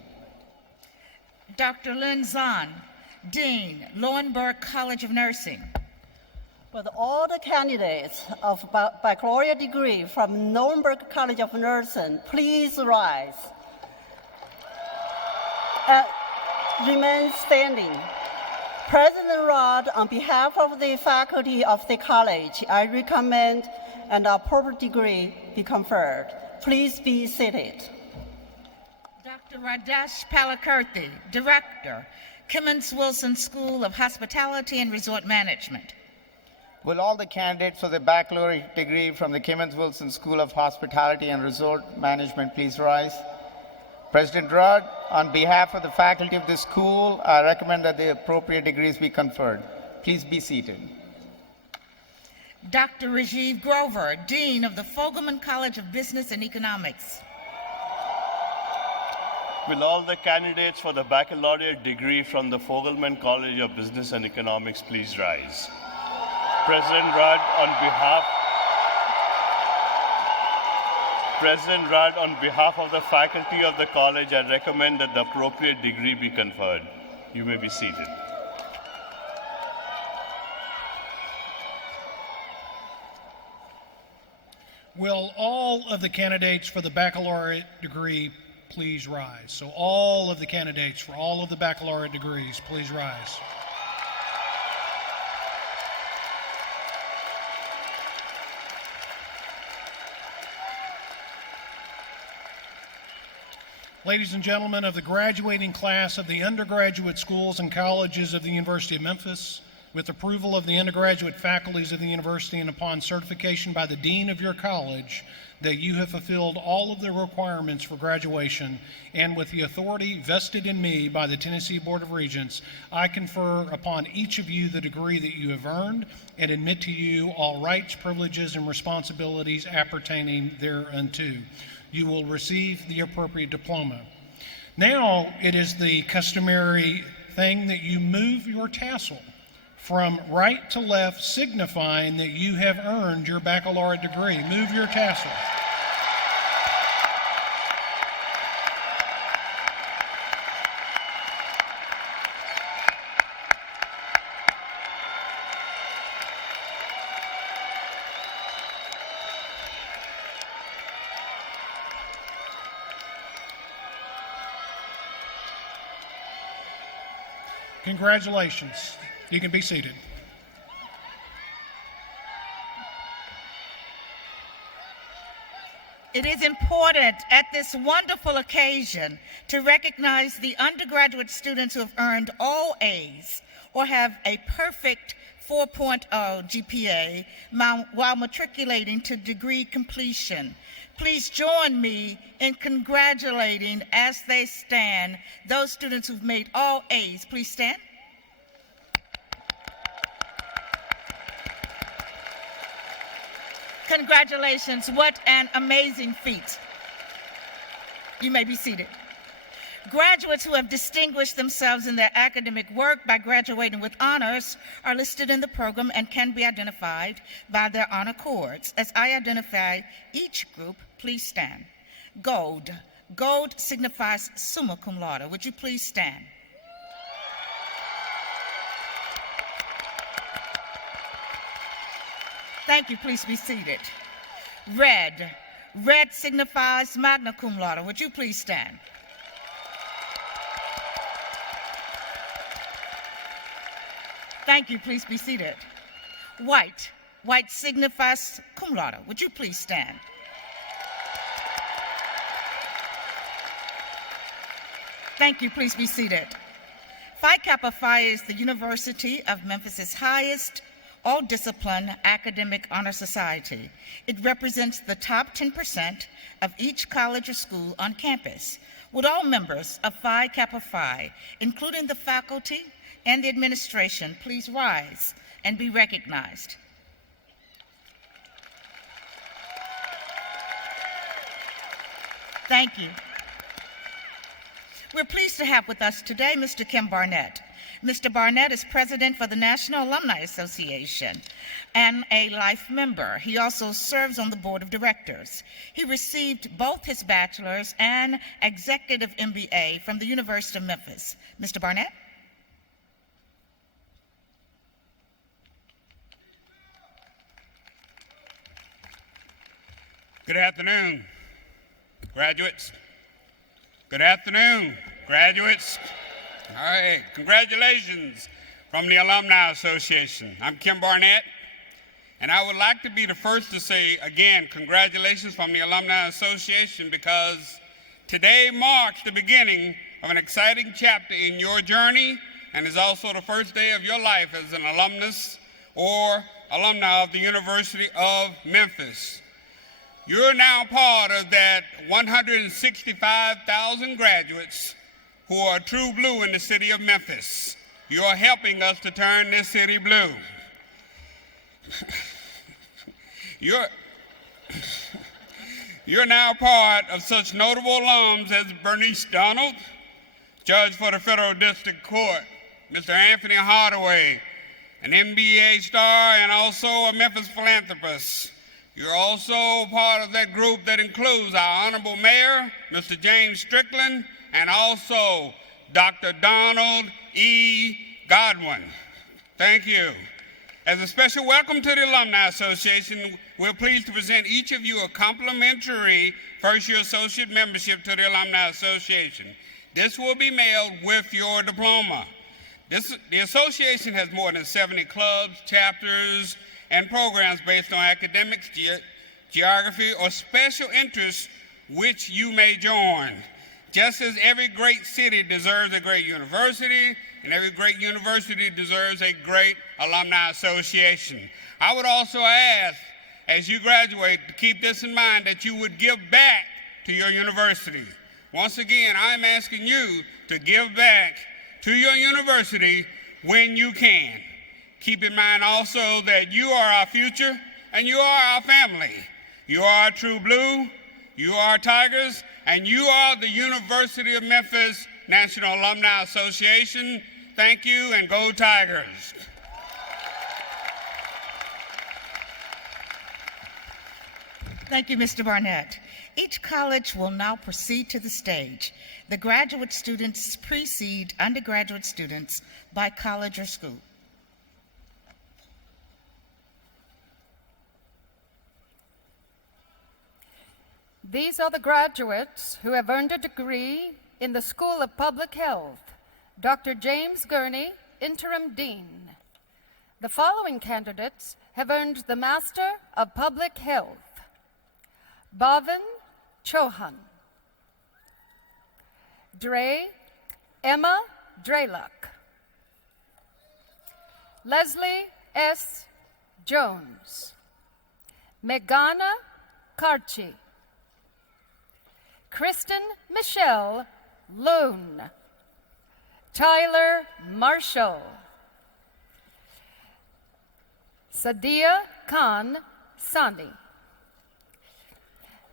Dr. Lynn Zahn, Dean, Loewenberg College of Nursing. Will all the candidates of baccalaureate degree from Loewenberg College of Nursing please rise. Remain standing. President Rudd, on behalf of the faculty of the college, I recommend an appropriate degree be conferred. Please be seated. Dr. Radesh Palakirthi, Director, Kemmons Wilson School of Hospitality and Resort Management. Will all the candidates for the baccalaureate degree from the Kemmons Wilson School of Hospitality and Resort Management please rise? President Rudd, on behalf of the faculty of this school, I recommend that the appropriate degrees be conferred. Please be seated. Dr. Rajiv Grover, Dean of the Fogelman College of Business and Economics. Will all the candidates for the baccalaureate degree from the Fogelman College of Business and Economics please rise? President Rudd, on behalf of the faculty of the college, I recommend that the appropriate degree be conferred. You may be seated. Will all of the candidates for the baccalaureate degree please rise? So all of the candidates for all of the baccalaureate degrees, please rise. Ladies and gentlemen of the graduating class of the undergraduate schools and colleges of the University of Memphis, with approval of the undergraduate faculties of the university and upon certification by the dean of your college that you have fulfilled all of the requirements for graduation, and with the authority vested in me by the Tennessee Board of Regents, I confer upon each of you the degree that you have earned and admit to you all rights, privileges, and responsibilities appertaining thereunto. You will receive the appropriate diploma. Now it is the customary thing that you move your tassel from right to left, signifying that you have earned your baccalaureate degree. Move your tassel. Congratulations. You can be seated. It is important at this wonderful occasion to recognize the undergraduate students who have earned all A's or have a perfect 4.0 GPA while matriculating to degree completion. Please join me in congratulating as they stand those students who've made all A's. Please stand. Congratulations, what an amazing feat. You may be seated. Graduates who have distinguished themselves in their academic work by graduating with honors are listed in the program and can be identified by their honor cords. As I identify each group, please stand. Gold. Gold signifies summa cum laude. Would you please stand? Thank you. Please be seated. Red. Red signifies magna cum laude. Would you please stand? Thank you. Please be seated. White. White signifies cum laude. Would you please stand? Thank you. Please be seated. Phi Kappa Phi is the University of Memphis' highest all-discipline academic honor society. It represents the top 10% of each college or school on campus. Would all members of Phi Kappa Phi, including the faculty and the administration, please rise and be recognized. Thank you. We're pleased to have with us today Mr. Kim Barnett. Mr. Barnett is president for the National Alumni Association and a life member. He also serves on the board of directors. He received both his bachelor's and executive MBA from the University of Memphis. Mr. Barnett? Good afternoon, graduates. Good afternoon, graduates. All right, congratulations from the Alumni Association. I'm Kim Barnett, and I would like to be the first to say, again, congratulations from the Alumni Association, because today marks the beginning of an exciting chapter in your journey and is also the first day of your life as an alumnus or alumni of the University of Memphis. You're now part of that 165,000 graduates who are true blue in the city of Memphis. You're helping us to turn this city blue. You're now part of such notable alums as Bernice Donald, Judge for the Federal District Court, Mr. Anthony Hardaway, an NBA star and also a Memphis philanthropist. You're also part of that group that includes our Honorable Mayor, Mr. James Strickland, and also Dr. Donald E. Godwin. Thank you. As a special welcome to the Alumni Association, we're pleased to present each of you a complimentary first-year associate membership to the Alumni Association. This will be mailed with your diploma. The association has more than 70 clubs, chapters, and programs based on academics, geography, or special interests which you may join. Just as every great city deserves a great university, and every great university deserves a great alumni association. I would also ask, as you graduate, to keep this in mind, that you would give back to your university. Once again, I'm asking you to give back to your university when you can. Keep in mind also that you are our future and you are our family. You are true blue, you are Tigers, and you are the University of Memphis National Alumni Association. Thank you, and go Tigers. Thank you, Mr. Barnett. Each college will now proceed to the stage. The graduate students precede undergraduate students by college or school. These are the graduates who have earned a degree in the School of Public Health, Dr. James Gurney, Interim Dean. The following candidates have earned the Master of Public Health: Bhavin Chauhan, Emma Dreluk, Leslie S. Jones, Meghana Karchi, Kristen Michelle Loon, Tyler Marshall, Sadia Khan Sani.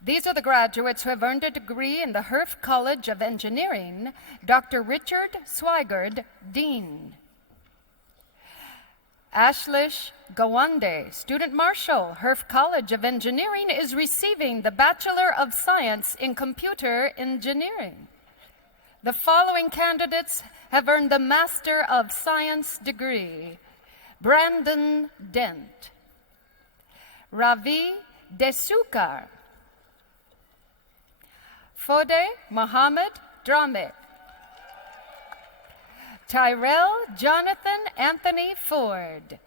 These are the graduates who have earned a degree in the Herff College of Engineering. Dr. Richard Swigard, Dean. Ashlish Gawande, Student Marshal, Herff College of Engineering, is receiving the Bachelor of Science in Computer Engineering. The following candidates have earned the Master of Science degree: Brandon Dent, Ravi Desukar, Fode Mohammed Drame, Tyrell Jonathan Anthony Ford,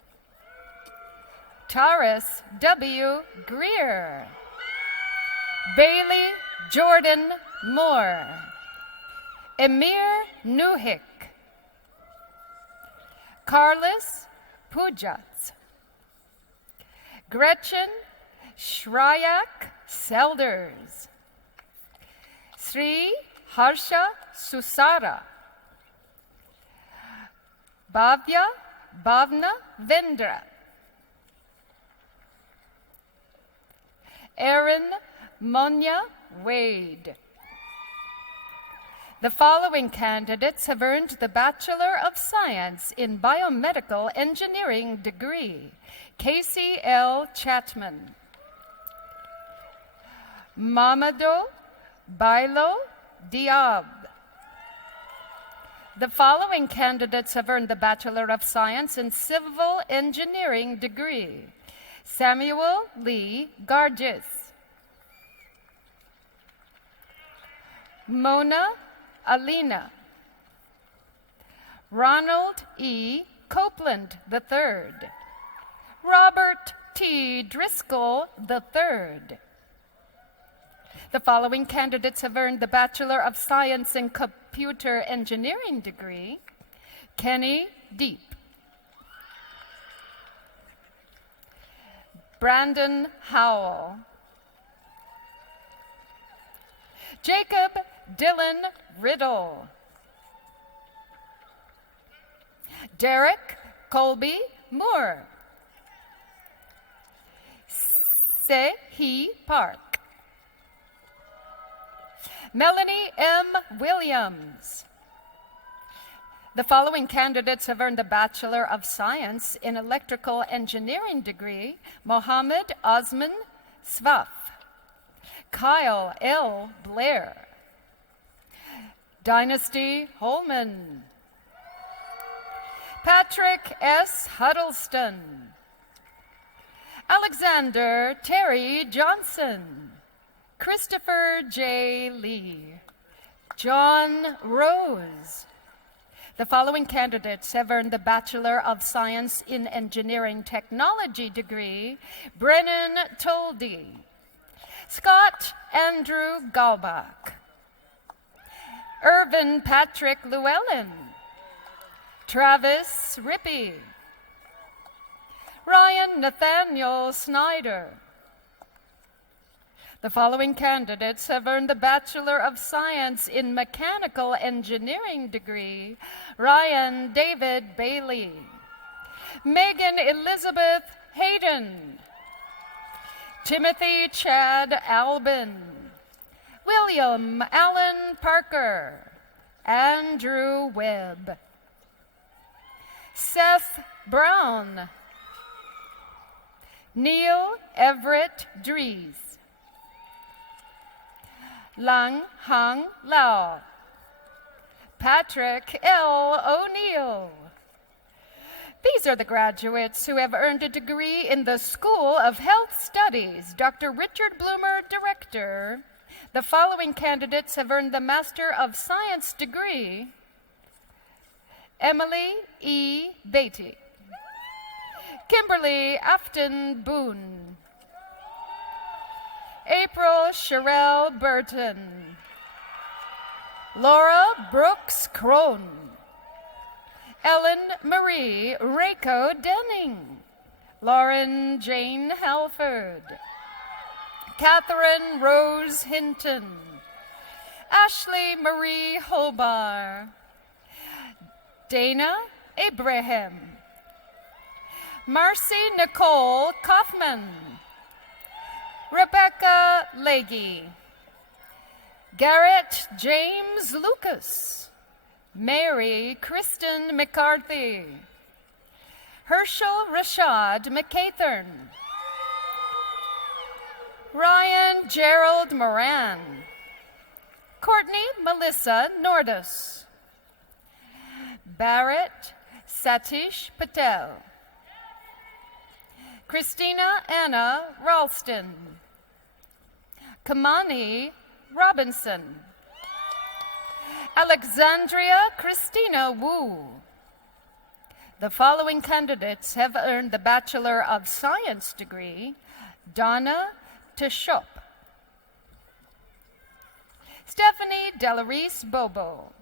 Taurus W. Greer, Bailey Jordan Moore, Emir Nuhik, Carlos Pujats, Gretchen Shrayak Selders, Sri Harsha Susara, Bhavna Vendra, Erin Monya Wade. The following candidates have earned the Bachelor of Science in Biomedical Engineering degree: Casey L. Chatman, Mamadou Bailo Diab. The following candidates have earned the Bachelor of Science in Civil Engineering degree: Samuel Lee Gargis, Mona Alina, Ronald E. Copeland III, Robert T. Driscoll III. The following candidates have earned the Bachelor of Science in Computer Engineering degree: Kenny Deep, Brandon Howell, Jacob Dylan Riddle, Derek Colby Moore, Se-Hee Park, Melanie M. Williams. The following candidates have earned the Bachelor of Science in Electrical Engineering degree: Mohammed Osman Svaf, Kyle L. Blair, Dynasty Holman, Patrick S. Huddleston, Alexander Terry Johnson, Christopher J. Lee, John Rose. The following candidates have earned the Bachelor of Science in Engineering Technology degree: Brennan Toldy, Scott Andrew Galbach, Irvin Patrick Llewellyn, Travis Rippey, Ryan Nathaniel Snyder. The following candidates have earned the Bachelor of Science in Mechanical Engineering degree: Ryan David Bailey, Megan Elizabeth Hayden, Timothy Chad Albin, William Allen Parker, Andrew Webb, Seth Brown, Neil Everett Dries, Lang Hang Lao, Patrick L. O'Neill. These are the graduates who have earned a degree in the School of Health Studies. Dr. Richard Bloomer, Director. The following candidates have earned the Master of Science degree: Emily E. Beatty, Kimberly Afton Boone, April Sherelle Burton, Laura Brooks Crone, Ellen Marie Rako Denning, Lauren Jane Halford, Catherine Rose Hinton, Ashley Marie Hobar, Dana Abraham, Marcy Nicole Kaufman, Rebecca Legge, Garrett James Lucas, Mary Kristen McCarthy, Herschel Rashad McCathern, Ryan Gerald Moran, Courtney Melissa Nordus, Barrett Satish Patel, Christina Anna Ralston, Kamani Robinson, Alexandria Christina Wu. The following candidates have earned the Bachelor of Science degree: Donna Tishop, Stephanie Delarice Bobo,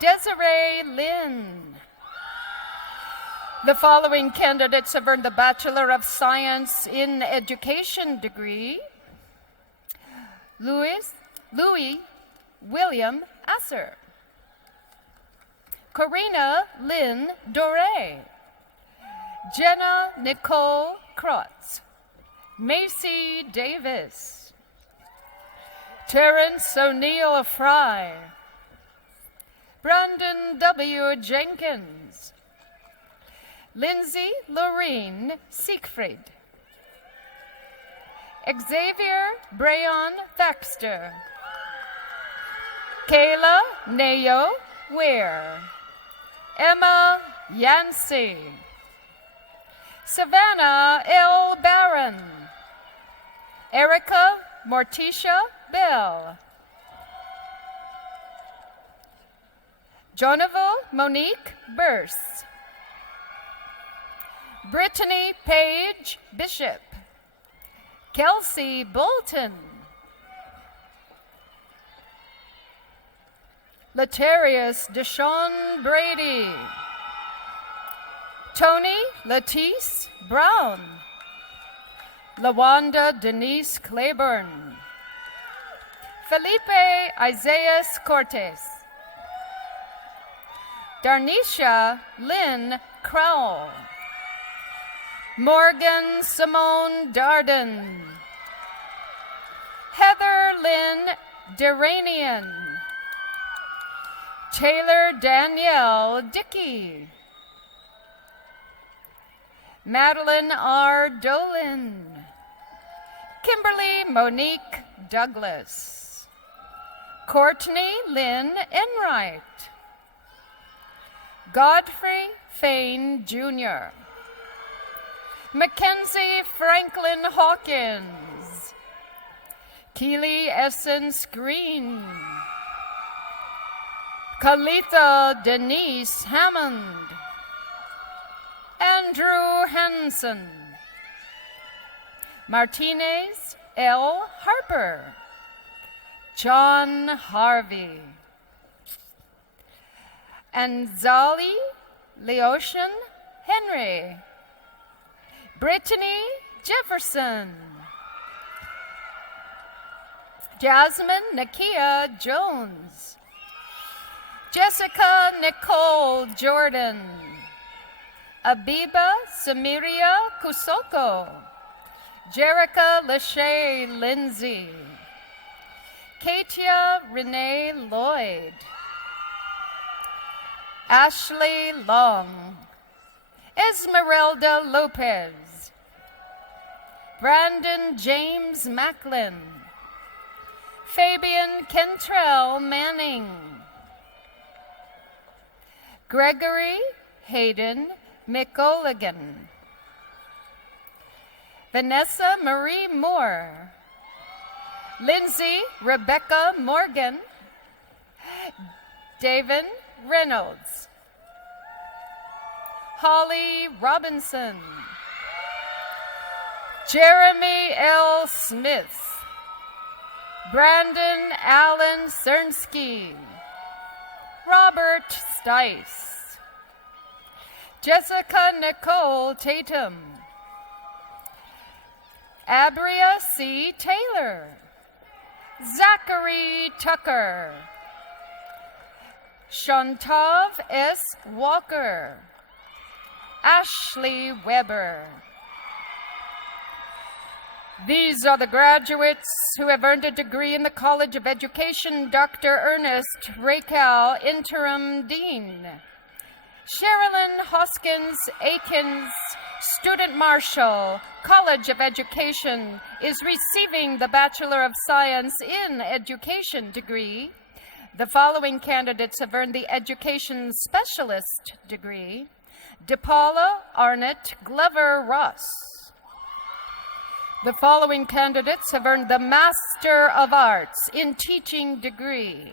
Desiree Lynn. The following candidates have earned the Bachelor of Science in Education degree: Louis William Asser, Karina Lynn Doré, Jenna Nicole Krotz, Macy Davis, Terrence O'Neill Fry, Brandon W. Jenkins, Lindsay Lorene Siegfried, Xavier Brayon Thaxter, Kayla Nayo Weir, Emma Yancey, Savannah L. Barron, Erica Morticia Bell, Jonavel Monique Burse, Brittany Page Bishop, Kelsey Bolton, Latarius Deshawn Brady, Tony Latisse Brown, Lawanda Denise Claiborne, Felipe Isaias Cortes, Darnisha Lynn Crowell, Morgan Simone Darden, Heather Lynn Duranian, Taylor Danielle Dickey, Madeline R. Dolan, Kimberly Monique Douglas, Courtney Lynn Enright, Godfrey Fain Jr., Mackenzie Franklin Hawkins, Keely Essence Green, Kalitha Denise Hammond, Andrew Hansen, Martinez L. Harper, John Harvey, Anzali Leotian Henry, Brittany Jefferson, Jasmine Nakia Jones, Jessica Nicole Jordan, Abiba Samiria Kusoko, Jerica Lachey Lindsay, Katia Renee Lloyd, Ashley Long, Esmeralda Lopez, Brandon James Macklin, Fabian Kentrell Manning, Gregory Hayden McOligan, Vanessa Marie Moore, Lindsay Rebecca Morgan, Davin Reynolds, Holly Robinson, Jeremy L. Smith, Brandon Allen Cernsky, Robert Stice, Jessica Nicole Tatum, Abria C. Taylor, Zachary Tucker, Shantav S. Walker, Ashley Weber. These are the graduates who have earned a degree in the College of Education. Dr. Ernest Rakal, Interim Dean. Sherilyn Hoskins Akins, Student Marshal, College of Education, is receiving the Bachelor of Science in Education degree. The following candidates have earned the Education Specialist degree. DePaula Arnett Glover Ross. The following candidates have earned the Master of Arts in Teaching degree.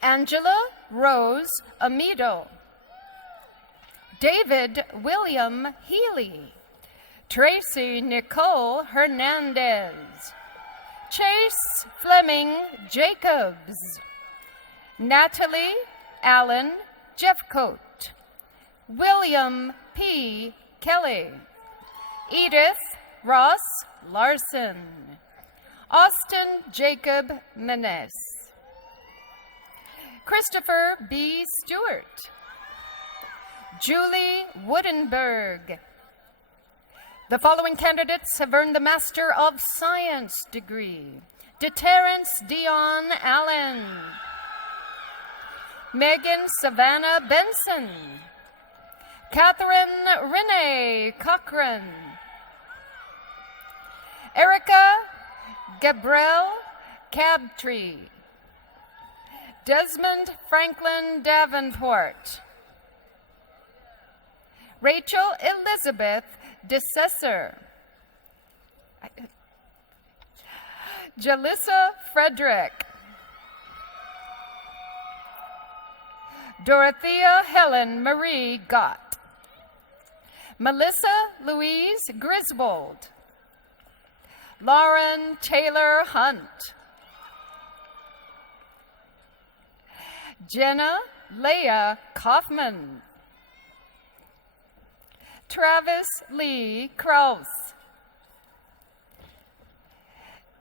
Angela Rose Amido, David William Healy, Tracy Nicole Hernandez, Chase Fleming Jacobs, Natalie Allen Jeffcoat, William P. Kelly, Edith Ross Larson, Austin Jacob Menes, Christopher B. Stewart, Julie Woodenberg. The following candidates have earned the Master of Science degree. DeTerrence Dion Allen, Megan Savannah Benson, Catherine Renee Cochran, Erica Gabrielle Cabtree, Desmond Franklin Davenport, Rachel Elizabeth DeCessor, Jalissa Frederick, Dorothea Helen Marie Gott, Melissa Louise Griswold, Lauren Taylor Hunt, Jenna Leah Kaufman, Travis Lee Kraus,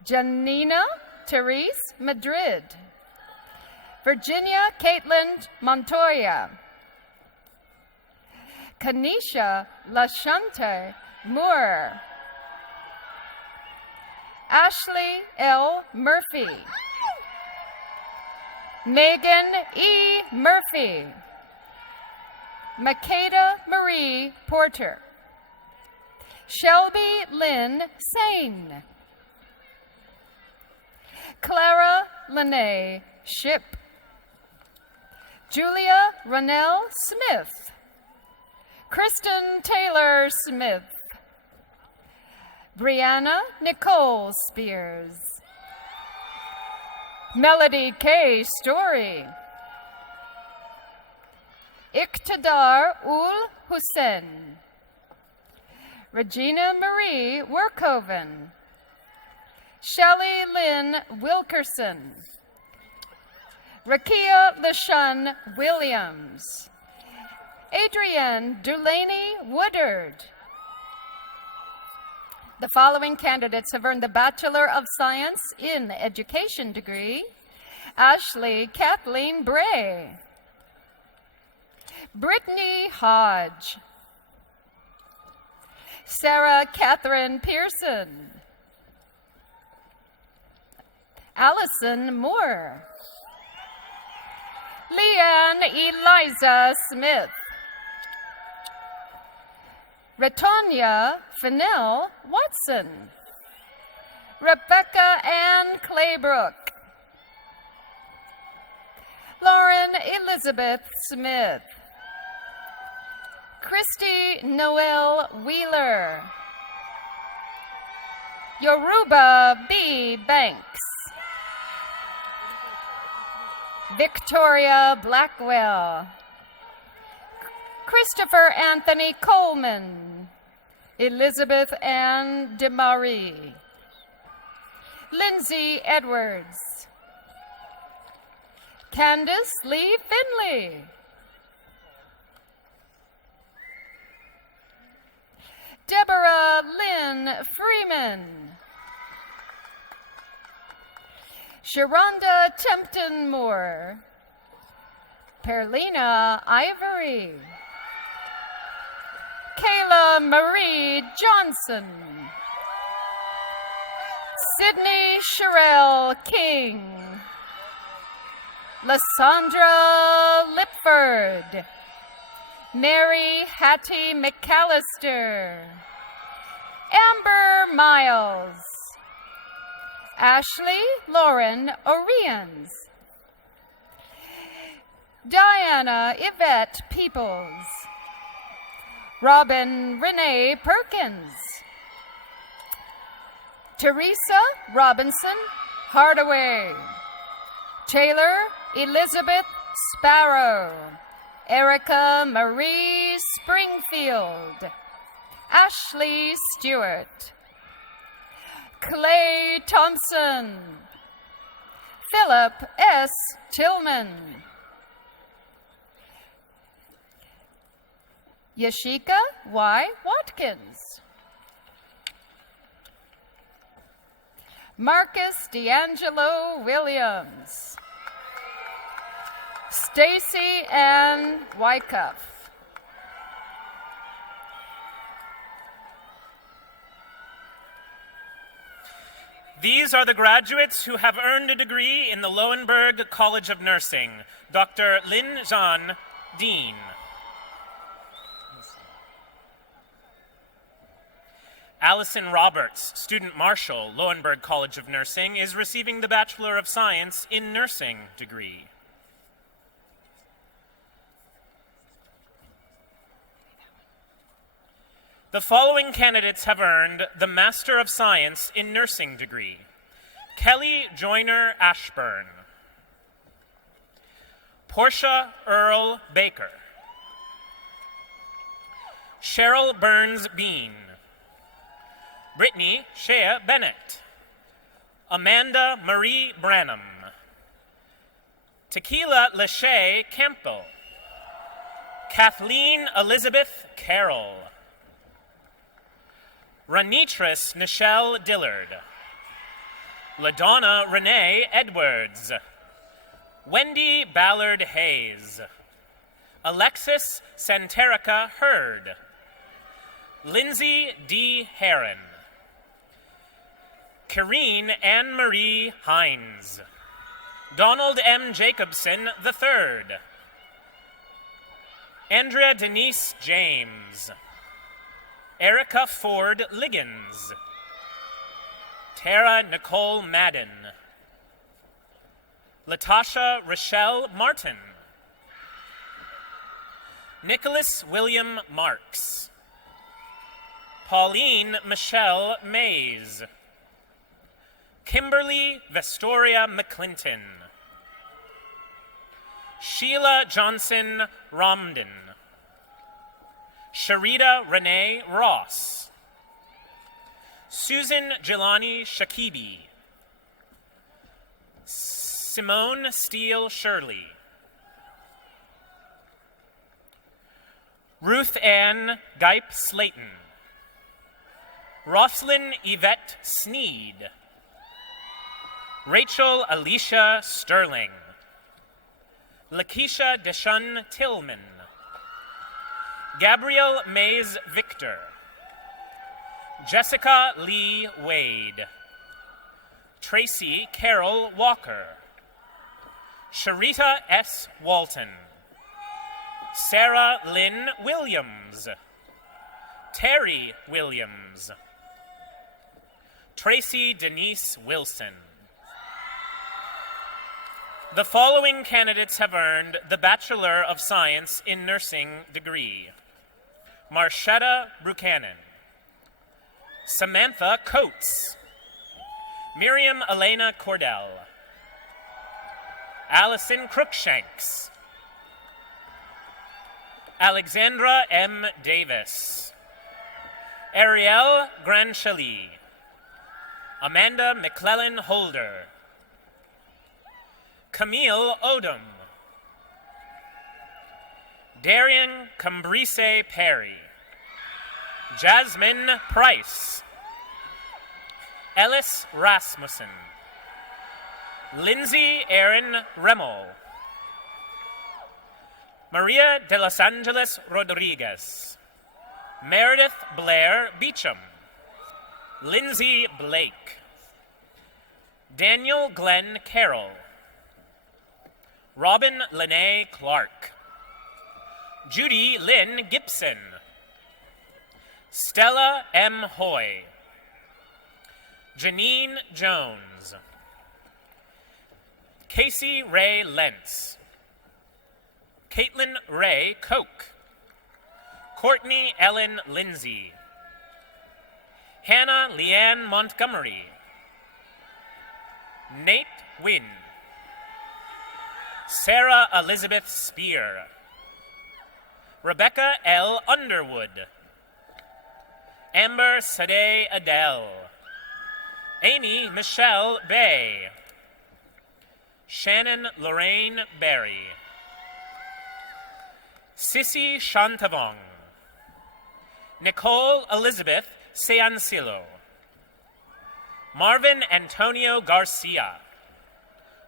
Janina Therese Madrid, Virginia Caitlin Montoya, Kanisha Lashante Moore, Ashley L. Murphy, Megan E. Murphy, Makeda Marie Porter, Shelby Lynn Sane, Clara Lene Ship, Julia Ronell Smith, Kristen Taylor Smith, Brianna Nicole Spears, Melody K. Story, Iqtidar Ul Hussein, Regina Marie Workhoven, Shelley Lynn Wilkerson, Rakia LaShun Williams, Adrienne Delaney Woodard. The following candidates have earned the Bachelor of Science in Education degree. Ashley Kathleen Bray, Brittany Hodge, Sarah Catherine Pearson, Allison Moore, Leanne Eliza Smith, Retonya Fennell Watson, Rebecca Ann Claybrook, Lauren Elizabeth Smith, Christy Noel Wheeler, Yoruba B. Banks, Victoria Blackwell, Christopher Anthony Coleman, Elizabeth Ann DeMarie, Lindsay Edwards, Candace Lee Finley, Deborah Lynn Freeman, Sharonda Tempton Moore, Perlina Ivory, Kayla Marie Johnson, Sydney Sherelle King, Lysandra Lipford, Mary Hattie McAllister, Amber Miles, Ashley Lauren Oriens, Diana Yvette Peoples, Robin Renee Perkins, Teresa Robinson Hardaway, Taylor Elizabeth Sparrow, Erica Marie Springfield, Ashley Stewart, Clay Thompson, Philip S. Tillman, Yashika Y. Watkins, Marcus D'Angelo Williams, Stacy Ann Wycuff, These are the graduates who have earned a degree in the Loewenberg College of Nursing. Dr. Lin Zhan, Dean. Allison Roberts, Student Marshal, Loewenberg College of Nursing, is receiving the Bachelor of Science in Nursing degree. The following candidates have earned the Master of Science in Nursing degree. Kelly Joyner Ashburn, Portia Earl Baker, Cheryl Burns Bean, Brittany Shea Bennett, Amanda Marie Branham, Tequila Lachey Campbell, Kathleen Elizabeth Carroll, Ranitris Nichelle Dillard, LaDonna Renee Edwards, Wendy Ballard Hayes, Alexis Santerica Hurd, Lindsay D. Heron, Karine Anne-Marie Hines, Donald M. Jacobson III, Andrea Denise James, Erica Ford Liggins, Tara Nicole Madden, Latasha Rochelle Martin, Nicholas William Marks, Pauline Michelle Mays, Kimberly Vestoria McClinton, Sheila Johnson Romden, Sharita Renee Ross, Susan Jelani Shakibi, Simone Steele Shirley, Ruth Ann Gipe Slayton, Roslyn Yvette Sneed, Rachel Alicia Sterling, Lakeisha Deshun Tillman, Gabrielle Mays Victor, Jessica Lee Wade, Tracy Carol Walker, Sharita S. Walton, Sarah Lynn Williams, Terry Williams, Tracy Denise Wilson. The following candidates have earned the Bachelor of Science in Nursing degree. Marshetta Buchanan, Samantha Coates, Miriam Elena Cordell, Allison Crookshanks. Alexandra M. Davis. Ariel Granchely. Amanda McClellan Holder. Camille Odom. Darian Cambrise Perry. Jasmine Price. Ellis Rasmussen. Lindsay Erin Remmel. Maria de Los Angeles Rodriguez. Meredith Blair Beecham. Lindsay Blake. Daniel Glenn Carroll. Robin Lene Clark. Judy Lynn Gibson. Stella M. Hoy. Janine Jones. Casey Ray Lentz. Caitlin Ray Koch. Courtney Ellen Lindsay. Hannah Leanne Montgomery. Nate Wynn. Sarah Elizabeth Spear. Rebecca L. Underwood. Amber Sade Adele. Amy Michelle Bay. Shannon Lorraine Berry. Sissy Shantavong. Nicole Elizabeth Seancillo. Marvin Antonio Garcia.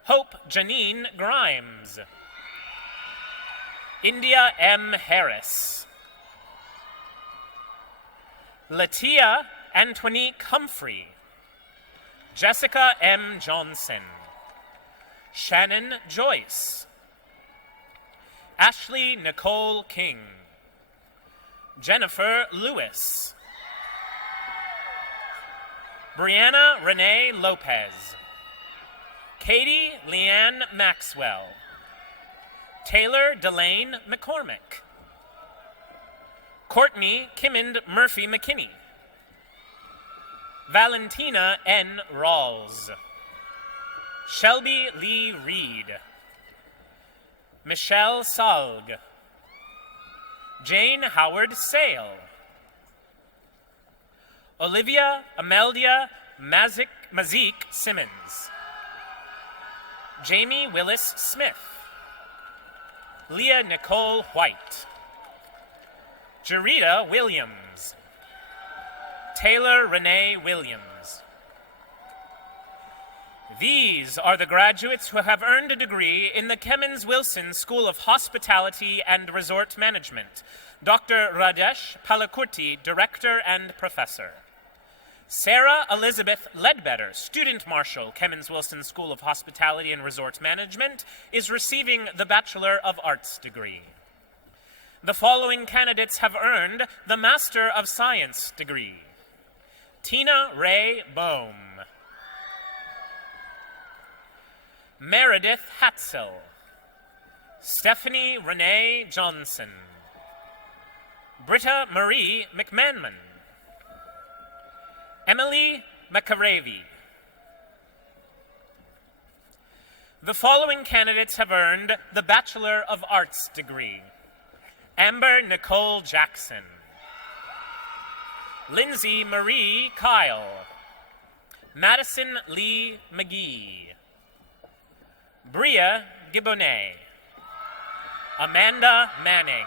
Hope Janine Grimes. India M. Harris. Latia Antonique Humphrey. Jessica M. Johnson. Shannon Joyce. Ashley Nicole King. Jennifer Lewis. Brianna Renee Lopez. Katie Leanne Maxwell. Taylor Delane McCormick. Courtney Kimmond Murphy McKinney. Valentina N. Rawls. Shelby Lee Reed. Michelle Salg. Jane Howard Sale. Olivia Ameldia Mazik Simmons. Jamie Willis Smith. Leah Nicole White. Jarita Williams. Taylor Renee Williams. These are the graduates who have earned a degree in the Kemmons Wilson School of Hospitality and Resort Management. Dr. Radesh Palakurti, Director and Professor. Sarah Elizabeth Ledbetter, Student Marshal, Kemmons Wilson School of Hospitality and Resort Management, is receiving the Bachelor of Arts degree. The following candidates have earned the Master of Science degree. Tina Ray Bohm. Meredith Hatzel. Stephanie Renee Johnson. Britta Marie McManman. Emily McAravey. The following candidates have earned the Bachelor of Arts degree. Amber Nicole Jackson. Lindsay Marie Kyle. Madison Lee McGee. Bria Gibbonet. Amanda Manning.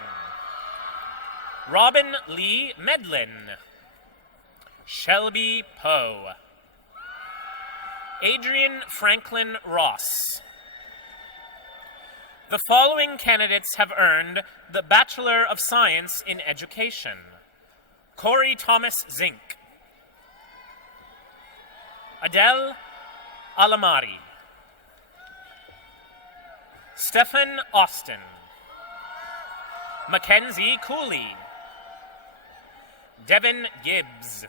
Robin Lee Medlin. Shelby Poe. Adrian Franklin Ross. The following candidates have earned the Bachelor of Science in Education. Corey Thomas Zink. Adele Alamari. Stephen Austin. Mackenzie Cooley. Devin Gibbs.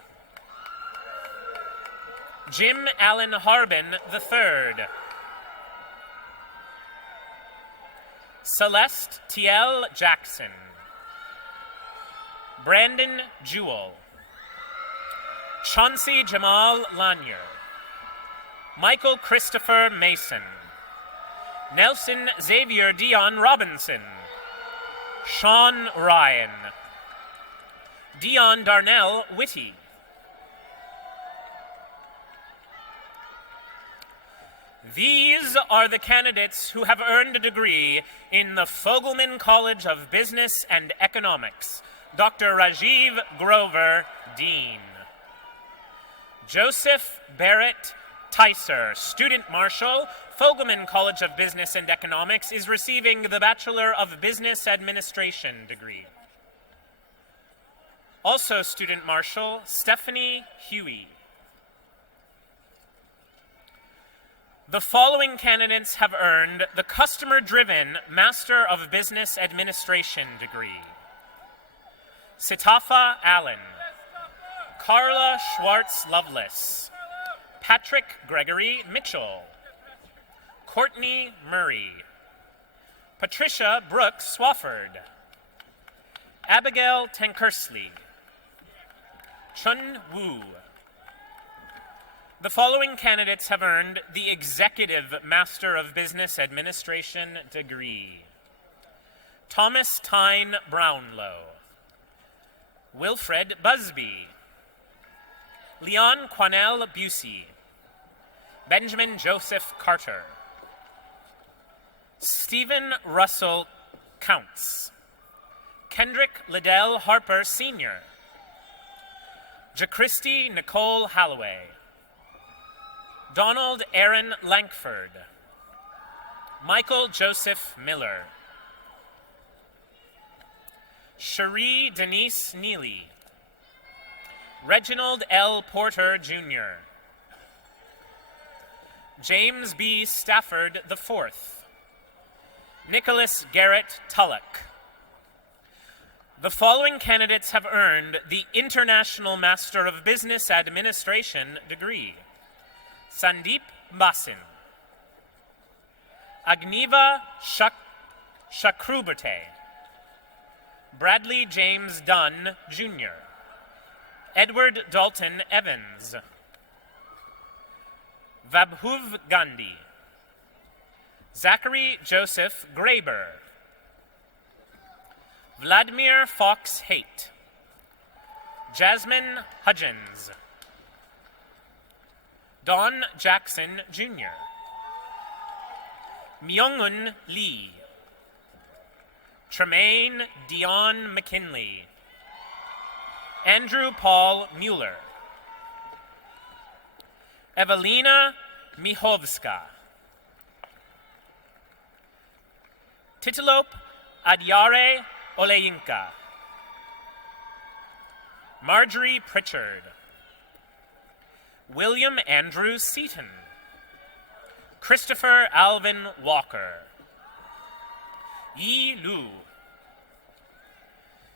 Jim Allen Harbin III. Celeste T.L. Jackson. Brandon Jewell. Chauncey Jamal Lanier. Michael Christopher Mason. Nelson Xavier Dion Robinson. Sean Ryan. Dion Darnell Whitty. These are the candidates who have earned a degree in the Fogelman College of Business and Economics. Dr. Rajiv Grover, Dean. Joseph Barrett Tyser, Student Marshal, Fogelman College of Business and Economics, is receiving the Bachelor of Business Administration degree. Also Student Marshal, Stephanie Huey. The following candidates have earned the Customer-Driven Master of Business Administration degree. Sitafa Allen, Carla Schwartz Lovelace, Patrick Gregory Mitchell, Courtney Murray, Patricia Brooks Swafford, Abigail Tankersley, Chun Wu. The following candidates have earned the Executive Master of Business Administration degree. Thomas Tyne Brownlow, Wilfred Busby, Leon Quanell Busey, Benjamin Joseph Carter, Stephen Russell Counts, Kendrick Liddell Harper Sr., JaChristy Nicole Halloway, Donald Aaron Lankford, Michael Joseph Miller, Cherie Denise Neely, Reginald L. Porter, Jr., James B. Stafford IV, Nicholas Garrett Tulloch. The following candidates have earned the International Master of Business Administration degree. Sandeep Basin, Agniva Chakraborty, Bradley James Dunn, Jr., Edward Dalton Evans, Vabhuv Gandhi, Zachary Joseph Graber, Vladimir Fox Haight, Jasmine Hudgens, Don Jackson, Jr., Myungun Lee, Tremaine Dion McKinley, Andrew Paul Mueller, Evelina Michovska, Titilope Adyare Oleyinka, Marjorie Pritchard, William Andrew Seaton, Christopher Alvin Walker, Yi Lu,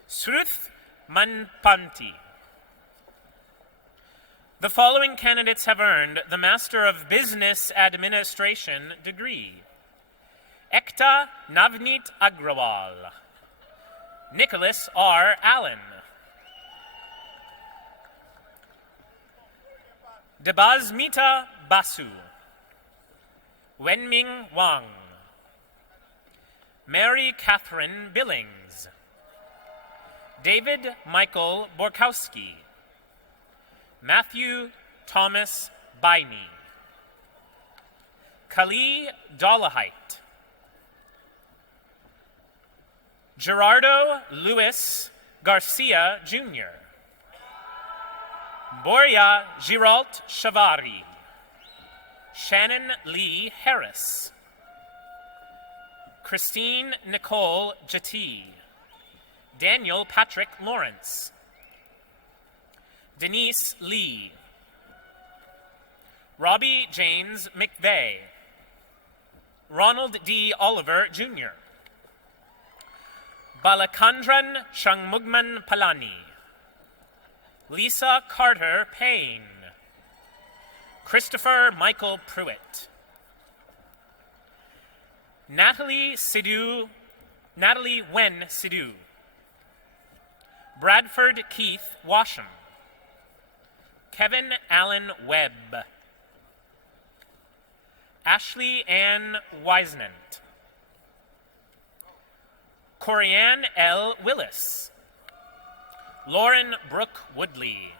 Sruth Manpanti. The following candidates have earned the Master of Business Administration degree. Ekta Navneet Agrawal, Nicholas R. Allen, Debasmita Basu, Wenming Wang, Mary Catherine Billings, David Michael Borkowski, Matthew Thomas Biney, Kali Dollahite, Gerardo Luis Garcia, Jr., Borja Giralt Chavari, Shannon Lee Harris, Christine Nicole Jati, Daniel Patrick Lawrence, Denise Lee, Robbie James McVeigh, Ronald D. Oliver, Jr., Balakandran Shangmugman Palani, Lisa Carter Payne, Christopher Michael Pruitt, Natalie Wen Sidhu, Bradford Keith Washam, Kevin Allen Webb, Ashley Ann Wisenant. Corianne L. Willis. Lauren Brooke Woodley.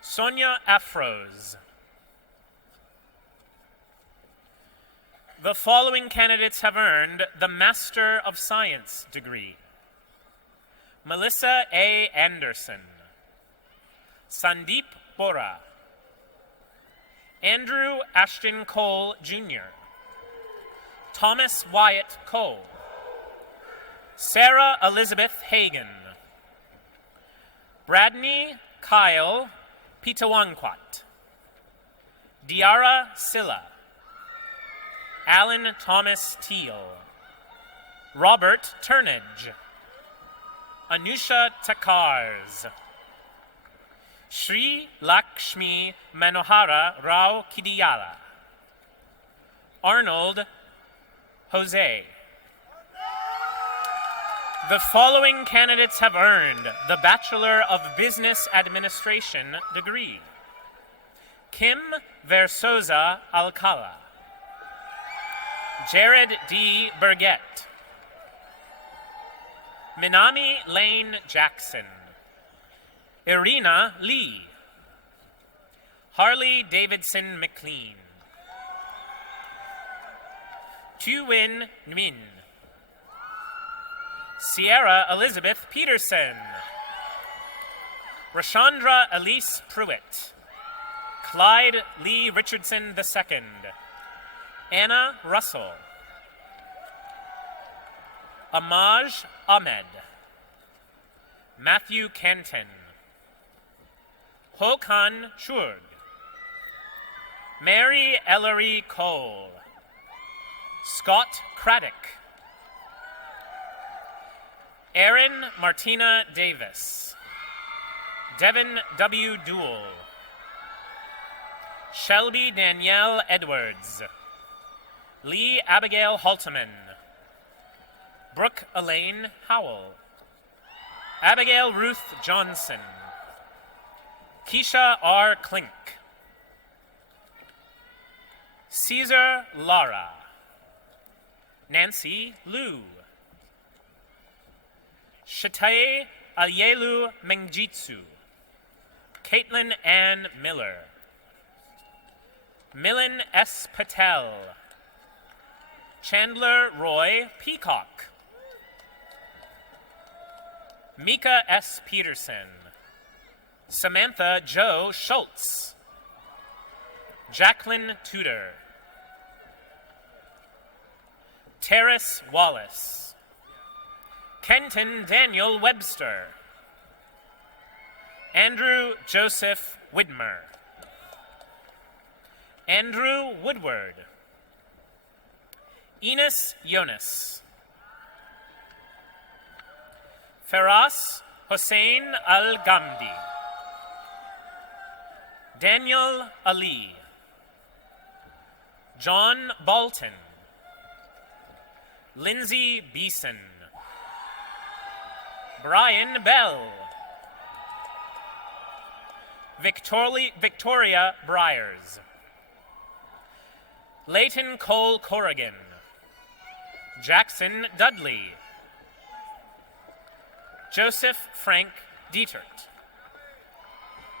Sonia Afros. The following candidates have earned the Master of Science degree: Melissa A. Anderson, Sandeep Bora, Andrew Ashton Cole, Jr., Thomas Wyatt Cole, Sarah Elizabeth Hagan, Bradney Kyle Pitawangkwat, Diara Silla, Alan Thomas Teal, Robert Turnage, Anusha Takars, Sri Lakshmi Manohara Rao Kidiyala, Arnold Jose. The following candidates have earned the Bachelor of Business Administration degree: Kim Versosa Alcala, Jared D. Burgett, Minami Lane Jackson, Irina Lee, Harley Davidson McLean, Tu-Win Nguyen, Sierra Elizabeth Peterson, Rashandra Elise Pruitt, Clyde Lee Richardson II, Anna Russell, Amaj Ahmed, Matthew Canton, Ho-Kan Churg, Mary Ellery Cole, Scott Craddock, Erin Martina Davis, Devin W. Duell, Shelby Danielle Edwards, Lee Abigail Halteman, Brooke Elaine Howell, Abigail Ruth Johnson, Keisha R. Klink, Caesar Lara, Nancy Liu, Shatae Ayelu Mengjitsu, Caitlin Ann Miller, Milan S. Patel, Chandler Roy Peacock, Mika S. Peterson, Samantha Jo Schultz, Jacqueline Tudor, Terrace Wallace, Kenton Daniel Webster, Andrew Joseph Widmer, Andrew Woodward, Enos Jonas, Faraz Hossein Al-Ghamdi, Daniel Ali, John Bolton, Lindsay Beeson, Brian Bell, Victoria Briers, Leighton Cole Corrigan, Jackson Dudley, Joseph Frank Dietert,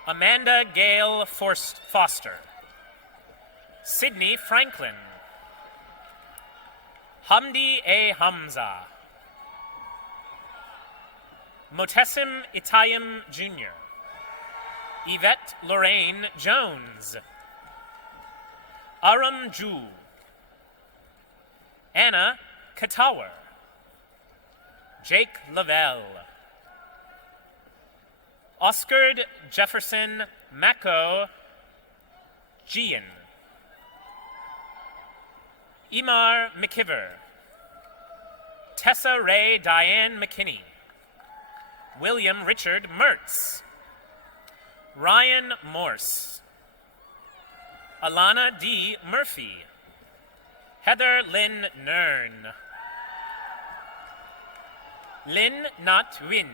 Amanda Gale Foster, Sydney Franklin, Hamdi A. Hamza, Motessim Itayim Jr., Yvette Lorraine Jones, Aram Ju, Anna Katawer, Jake Lavelle, Oscar Jefferson Mako Gian, Imar McKiver, Tessa Ray Diane McKinney, William Richard Mertz, Ryan Morse, Alana D. Murphy, Heather Lynn Nern, Lynn Nat Win,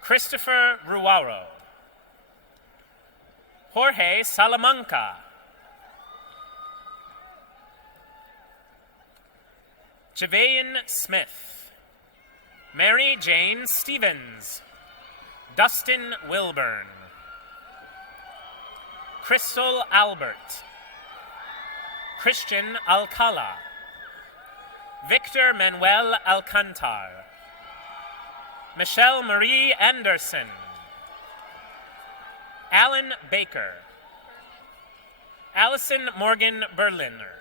Christopher Ruaro, Jorge Salamanca. Javayan Smith. Mary Jane Stevens. Dustin Wilburn. Crystal Albert. Christian Alcala. Victor Manuel Alcantar. Michelle Marie Anderson. Alan Baker. Allison Morgan Berliner.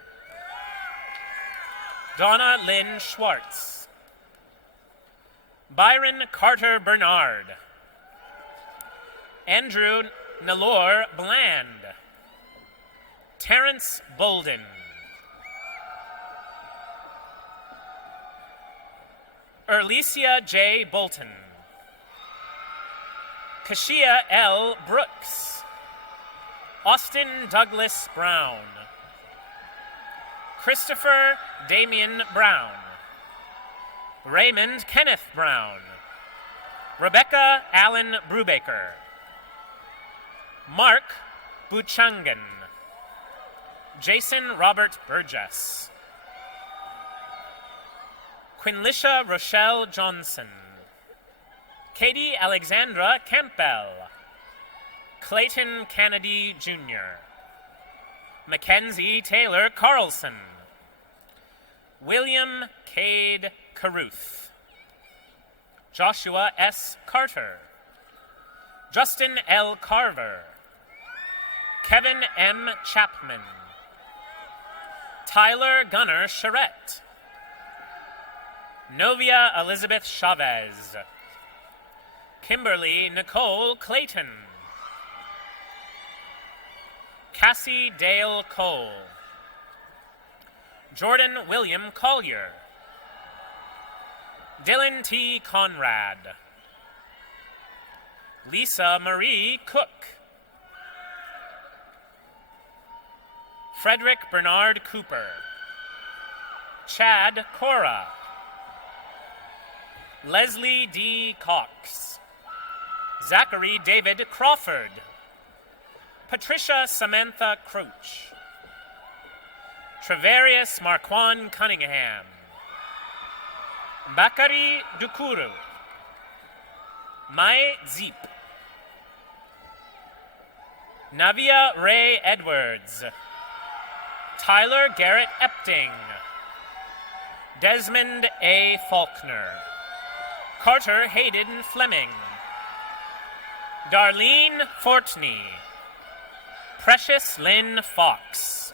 Donna Lynn Schwartz. Byron Carter Bernard. Andrew Nalor Bland. Terrence Bolden. Erlicia J. Bolton. Kashia L. Brooks. Austin Douglas Brown. Christopher Damian Brown. Raymond Kenneth Brown. Rebecca Allen Brubaker. Mark Buchangan. Jason Robert Burgess. Quinlisha Rochelle Johnson. Katie Alexandra Campbell. Clayton Kennedy Jr. Mackenzie Taylor Carlson. William Cade Caruth. Joshua S. Carter. Justin L. Carver. Kevin M. Chapman. Tyler Gunnar Charette. Novia Elizabeth Chavez. Kimberly Nicole Clayton. Cassie Dale Cole. Jordan William Collier. Dylan T. Conrad. Lisa Marie Cook. Frederick Bernard Cooper. Chad Cora. Leslie D. Cox. Zachary David Crawford. Patricia Samantha Crouch. Travarius Marquand Cunningham. Bakari Dukuru. Mai Zeep. Navia Ray Edwards. Tyler Garrett Epting. Desmond A. Faulkner. Carter Hayden Fleming. Darlene Fortney. Precious Lynn Fox.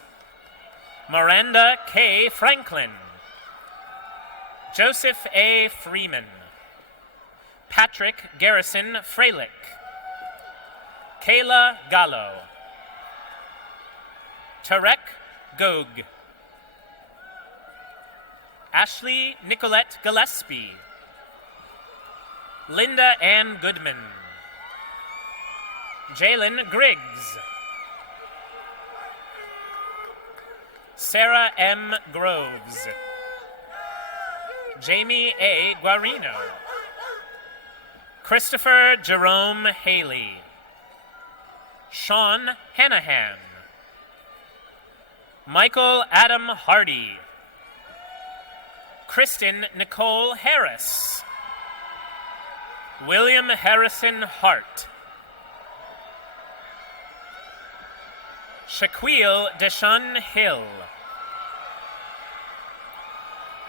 Miranda K. Franklin. Joseph A. Freeman. Patrick Garrison Freilich. Kayla Gallo. Tarek Gog. Ashley Nicolette Gillespie. Linda Ann Goodman. Jalen Griggs. Sarah M. Groves. Jamie A. Guarino. Christopher Jerome Haley. Sean Hanahan. Michael Adam Hardy. Kristen Nicole Harris. William Harrison Hart. Shaquille Deshaun Hill.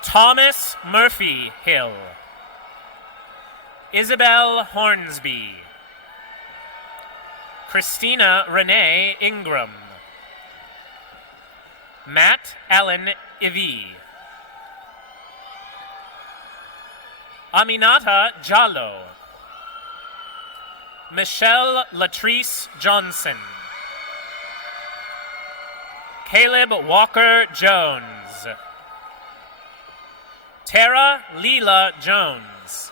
Thomas Murphy Hill. Isabel Hornsby. Christina Renee Ingram. Matt Allen Ivi. Aminata Jallo. Michelle Latrice Johnson. Caleb Walker Jones. Tara Leela Jones.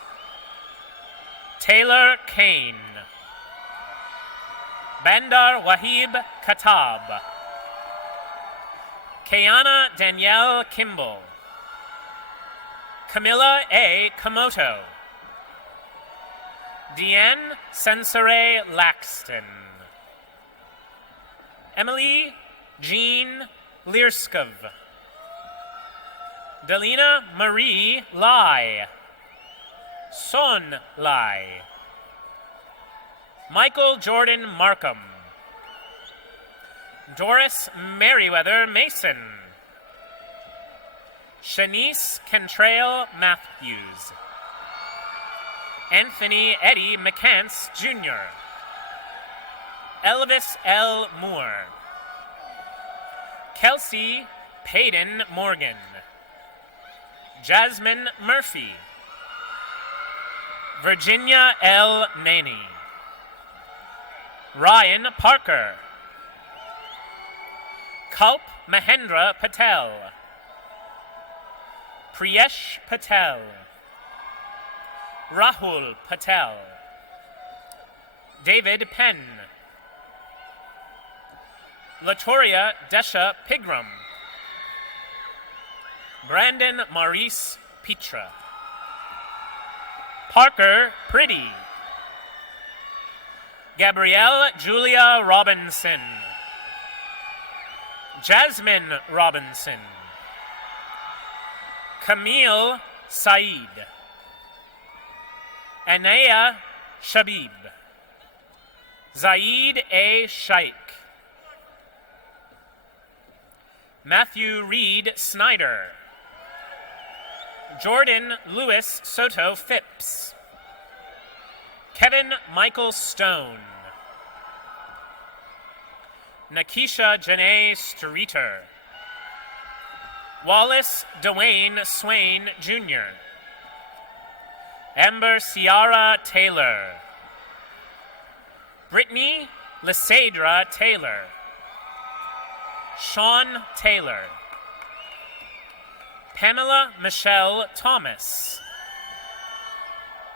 Taylor Kane. Bandar Wahib Katab. Kayana Danielle Kimball. Camilla A. Komoto. Deanne Sensore Laxton. Emily Jean Lierskov. Delina Marie Lai. Son Lai. Michael Jordan Markham. Doris Merriweather Mason. Shanice Cantrell Matthews. Anthony Eddie McCants, Jr. Elvis L. Moore. Kelsey Payden Morgan. Jasmine Murphy. Virginia L. Naney. Ryan Parker. Kalp Mahendra Patel. Priyesh Patel. Rahul Patel. David Penn. Latoria Desha Pigram. Brandon Maurice Petra. Parker Priddy. Gabrielle Julia Robinson. Jasmine Robinson. Camille Saeed. Anaya Shabib. Zaid A. Shaikh. Matthew Reed Snyder. Jordan Lewis Soto Phipps. Kevin Michael Stone. Nakisha Janae Streeter. Wallace Dwayne Swain, Jr. Amber Ciara Taylor. Brittany Lysaidra Taylor. Sean Taylor. Pamela Michelle Thomas.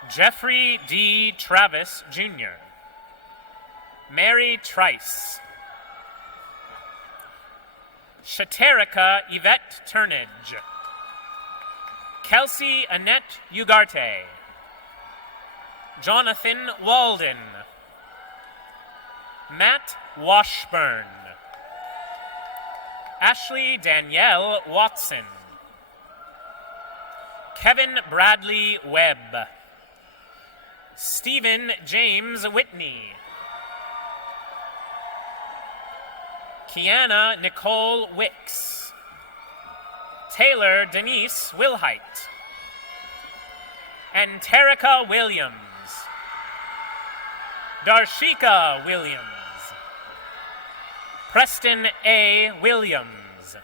Jeffrey D. Travis, Jr. Mary Trice. Shaterika Yvette Turnage. Kelsey Annette Ugarte. Jonathan Walden. Matt Washburn. Ashley Danielle Watson. Kevin Bradley Webb. Stephen James Whitney. Kiana Nicole Wicks. Taylor Denise Wilhite. And Terica Williams. Darshika Williams. Preston A. Williams.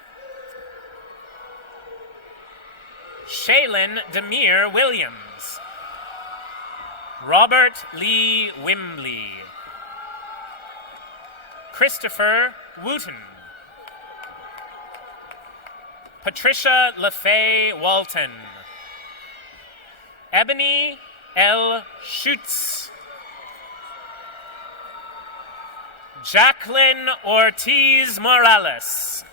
Shaylin Demir Williams. Robert Lee Wimbley. Christopher Wooten. Patricia LaFay Walton. Ebony L. Schutz. Jacqueline Ortiz Morales.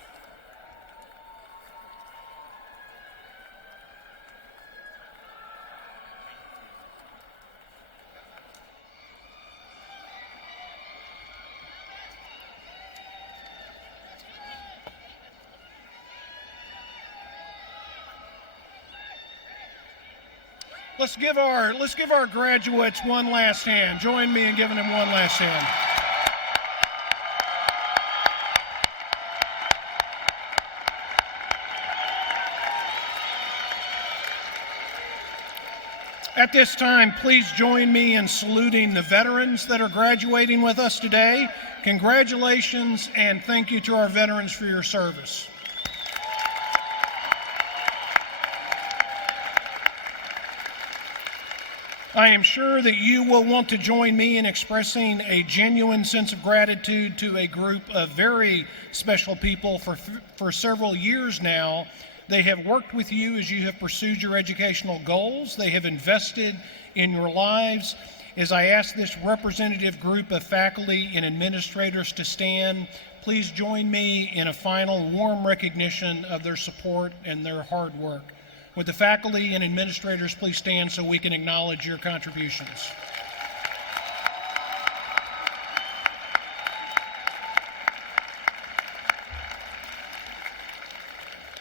Let's give our graduates one last hand. Join me in giving them one last hand. At this time, please join me in saluting the veterans that are graduating with us today. Congratulations and thank you to our veterans for your service. I am sure that you will want to join me in expressing a genuine sense of gratitude to a group of very special people for several years now. They have worked with you as you have pursued your educational goals. They have invested in your lives. As I ask this representative group of faculty and administrators to stand, please join me in a final warm recognition of their support and their hard work. Would the faculty and administrators please stand so we can acknowledge your contributions?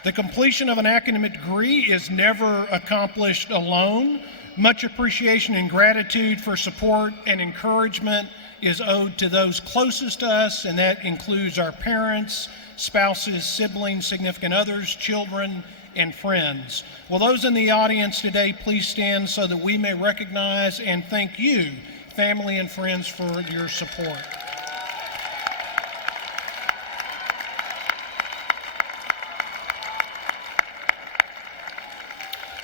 The completion of an academic degree is never accomplished alone. Much appreciation and gratitude for support and encouragement is owed to those closest to us, and that includes our parents, spouses, siblings, significant others, children, and friends. Will those in the audience today please stand so that we may recognize and thank you, family and friends, for your support.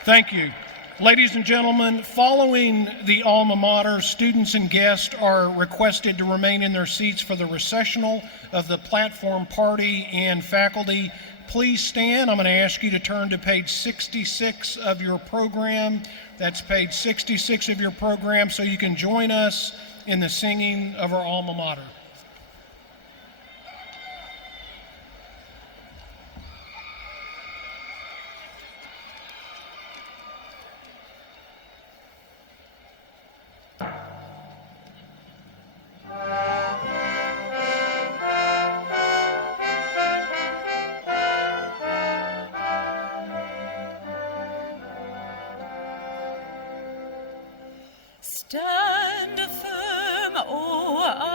Thank you. Ladies and gentlemen, following the alma mater, students and guests are requested to remain in their seats for the recessional of the platform party, and faculty, please stand. I'm going to ask you to turn to page 66 of your program. That's page 66 of your program, so you can join us in the singing of our alma mater. Stand firm, O